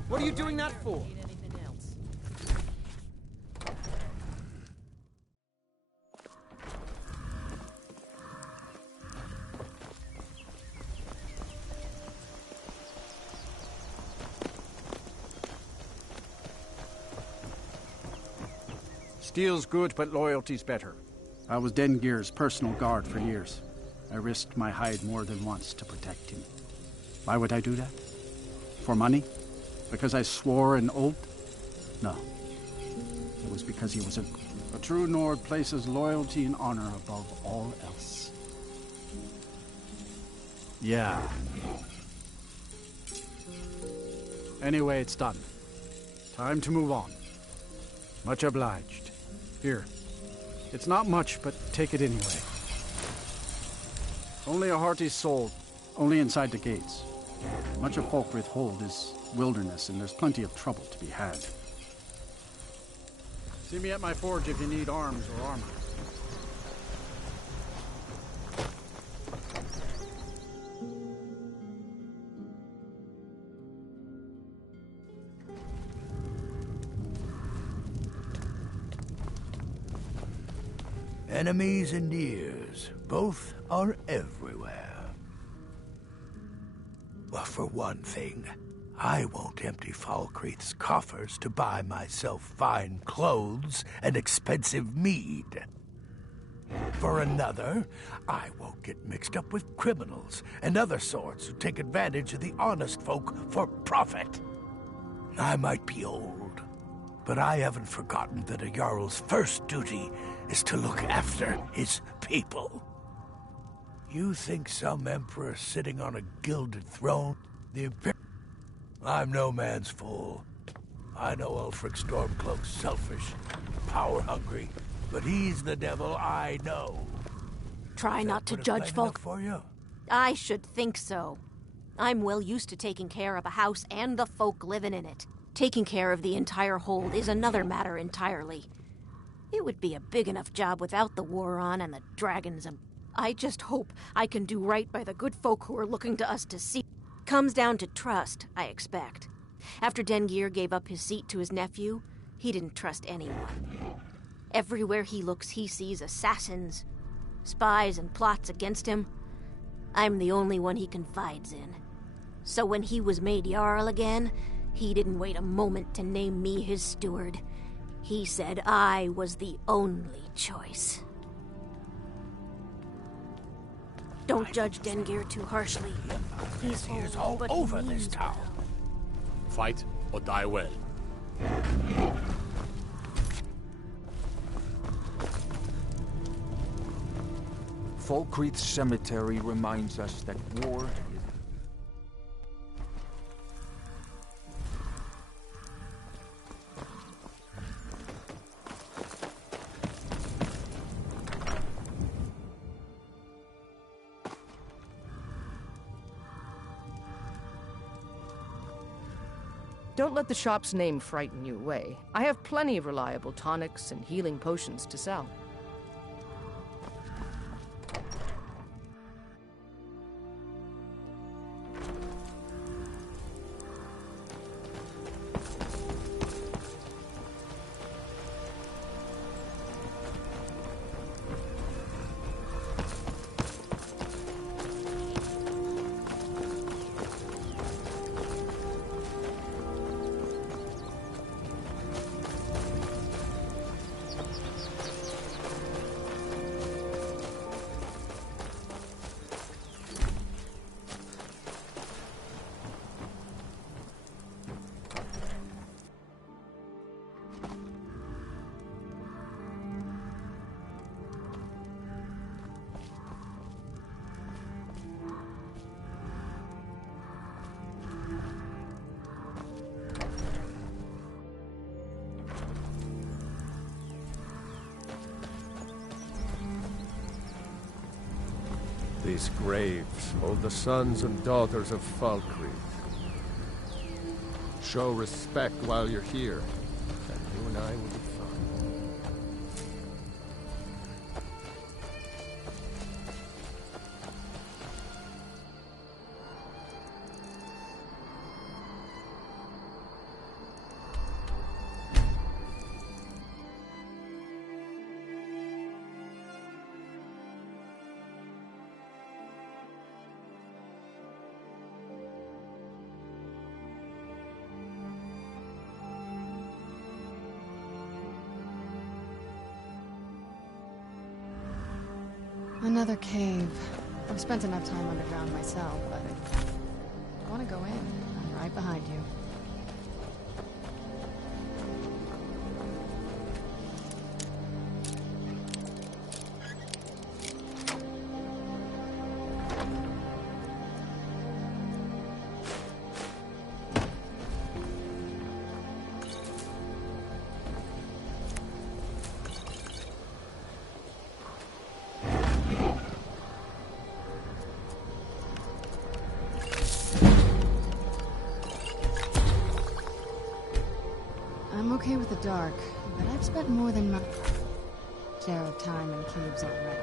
What are you doing that for? Steel's good, but loyalty's better. I was Dengir's personal guard for years. I risked my hide more than once to protect him. Why would I do that? For money? Because I swore an oath? No. It was because he was a true Nord places loyalty and honor above all else. Yeah. Anyway, it's done. Time to move on. Much obliged. Here. It's not much, but take it anyway. Only a hearty soul, only inside the gates. Much of Folkvrith Hold is wilderness, and there's plenty of trouble to be had. See me at my forge if you need arms or armor. Enemies and ears, both are everywhere. Well, for one thing, I won't empty Falkreath's coffers to buy myself fine clothes and expensive mead. For another, I won't get mixed up with criminals and other sorts who take advantage of the honest folk for profit. I might be old, but I haven't forgotten that a Jarl's first duty is to look after his people. You think some emperor sitting on a gilded throne, I'm no man's fool. I know Ulfric Stormcloak's selfish, power-hungry, but he's the devil I know. Try not to judge folk. For you? I should think so. I'm well used to taking care of a house and the folk living in it. Taking care of the entire hold is another matter entirely. It would be a big enough job without the war on and the dragons. I just hope I can do right by the good folk who are looking to us to see. Comes down to trust, I expect. After Dengir gave up his seat to his nephew, he didn't trust anyone. Everywhere he looks, he sees assassins, spies, and plots against him. I'm the only one he confides in. So when he was made Jarl again, he didn't wait a moment to name me his steward. He said I was the only choice. Don't judge Dengir too harshly. He's old, all but over he this means town. Fight or die well. Falkreath Cemetery reminds us that war is... Don't let the shop's name frighten you away. I have plenty of reliable tonics and healing potions to sell. These graves hold the sons and daughters of Falkreath. Show respect while you're here, and you and I will be fine. Another cave. I've spent enough time underground myself, but I want to go in. I'm right behind you. I'm okay with the dark, but I've spent more than my share of time in caves already.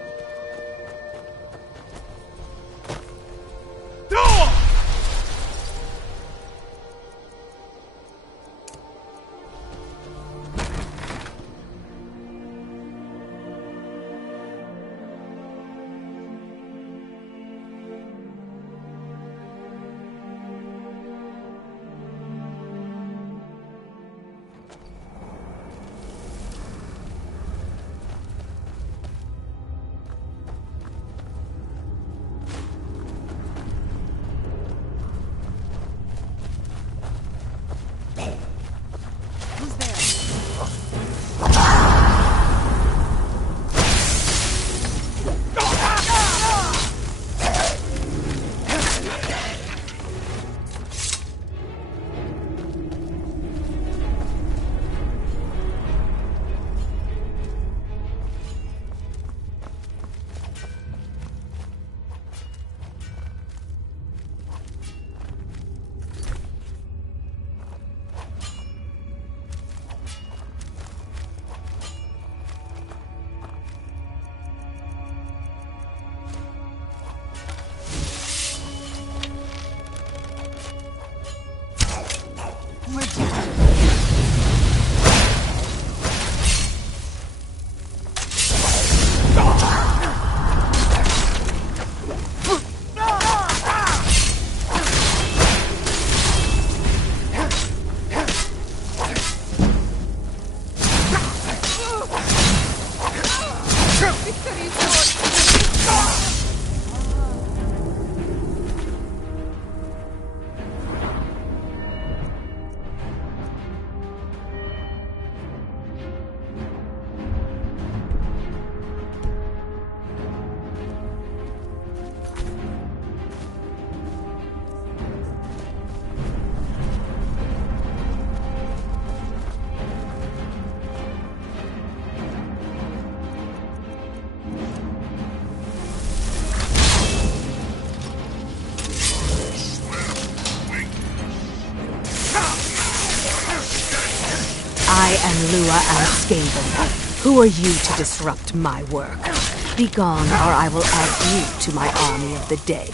I am Lua Skaven. Who are you to disrupt my work? Begone, or I will add you to my army of the dead.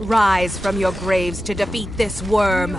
Rise from your graves to defeat this worm.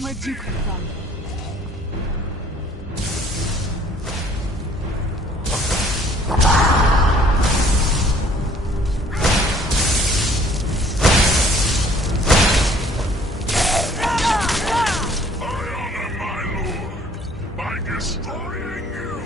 Where'd you come from? By destroying you!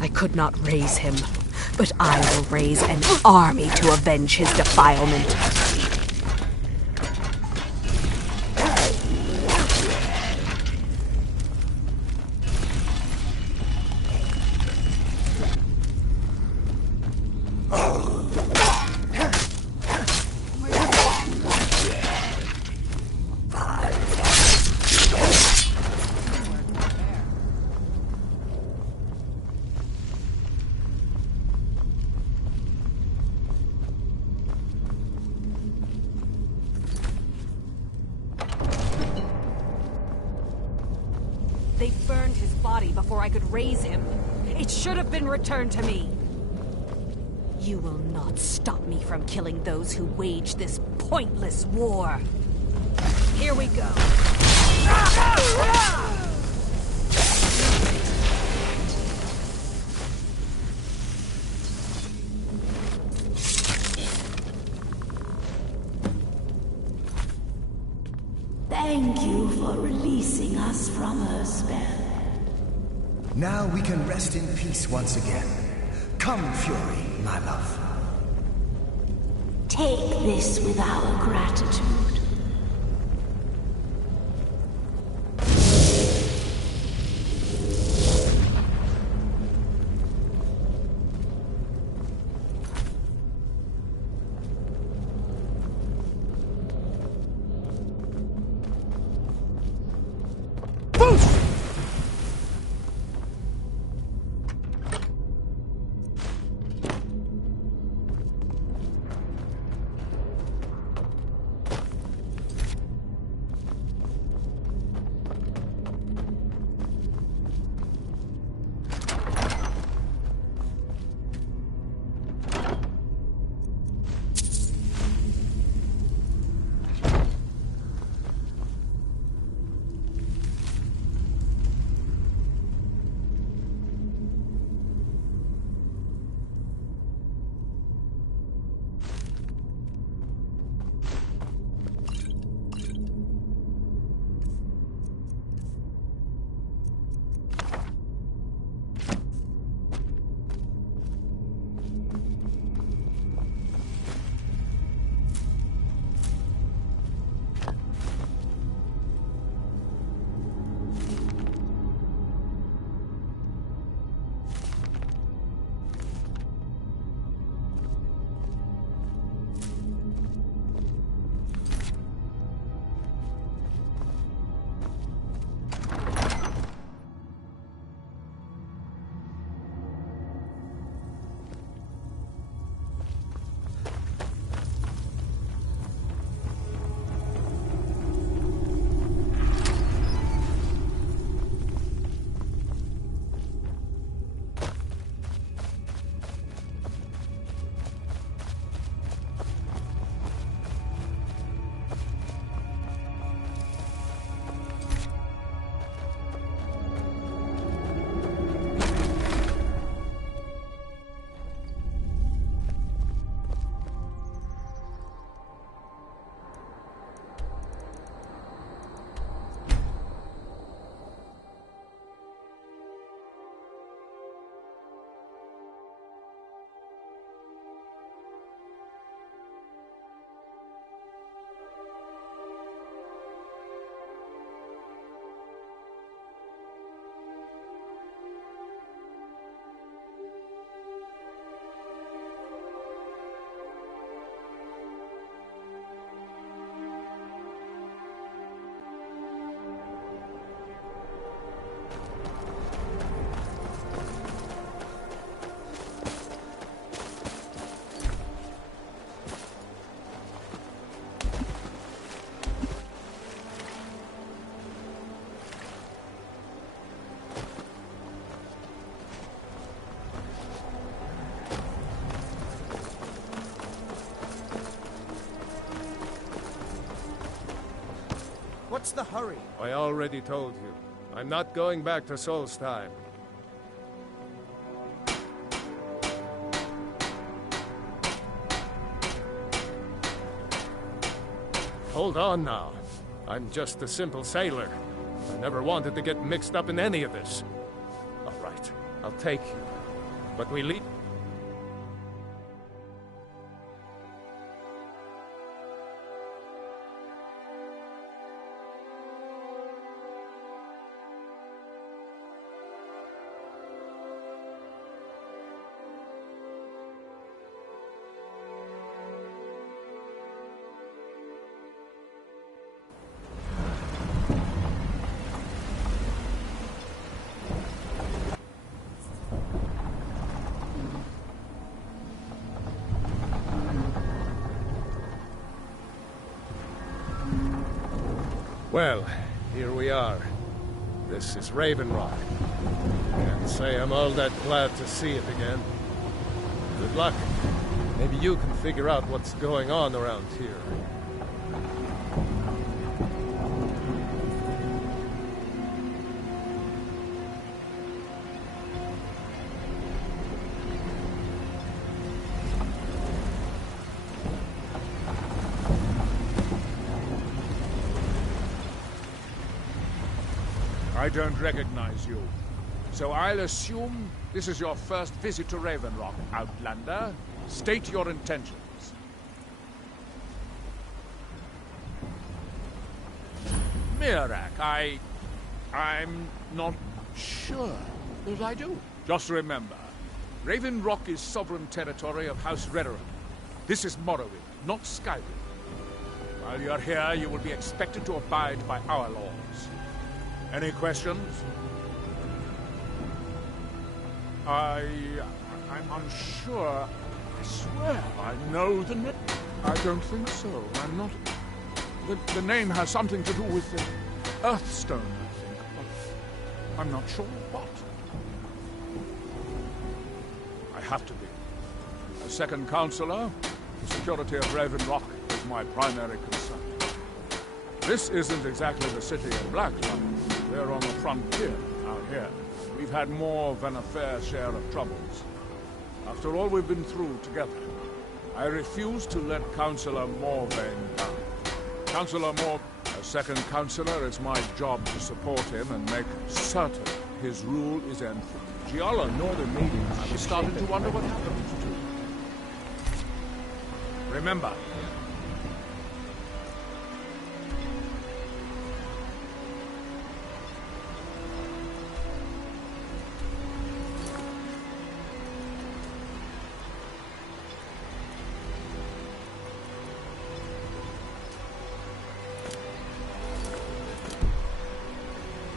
I could not raise him, but I will raise an army to avenge his defilement. They burned his body before I could raise him. It should have been returned to me. You will not stop me from killing those who wage this pointless war. Here we go. Thank you for releasing us from her spell. Now we can rest in peace once again. Come, Fury, my love. Take this with our gratitude. What's the hurry? I already told you. I'm not going back to Solstheim. Hold on now. I'm just a simple sailor. I never wanted to get mixed up in any of this. All right, I'll take you. But we leave... Well, here we are. This is Raven Rock. Can't say I'm all that glad to see it again. Good luck. Maybe you can figure out what's going on around here. I don't recognize you. So I'll assume this is your first visit to Raven Rock, Outlander. State your intentions. Mirak, I'm not sure that I do. Just remember, Raven Rock is sovereign territory of House Redoran. This is Morrowind, not Skyrim. While you're here, you will be expected to abide by our laws. Any questions? I'm unsure. I swear I know the name. I don't think so. I'm not... The name has something to do with the Earthstone, I think. But I'm not sure what. I have to be. As second counselor, the security of Raven Rock is my primary concern. This isn't exactly the city of Blacklight. We're on the frontier out here. We've had more than a fair share of troubles. After all we've been through together, I refuse to let Councillor Morvain down. Councillor Morvain, as second councillor, it's my job to support him and make certain his rule is enforced. Giala Northern meetings, I'm starting to wonder what happened to. Remember,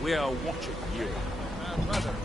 we are watching you. Mother,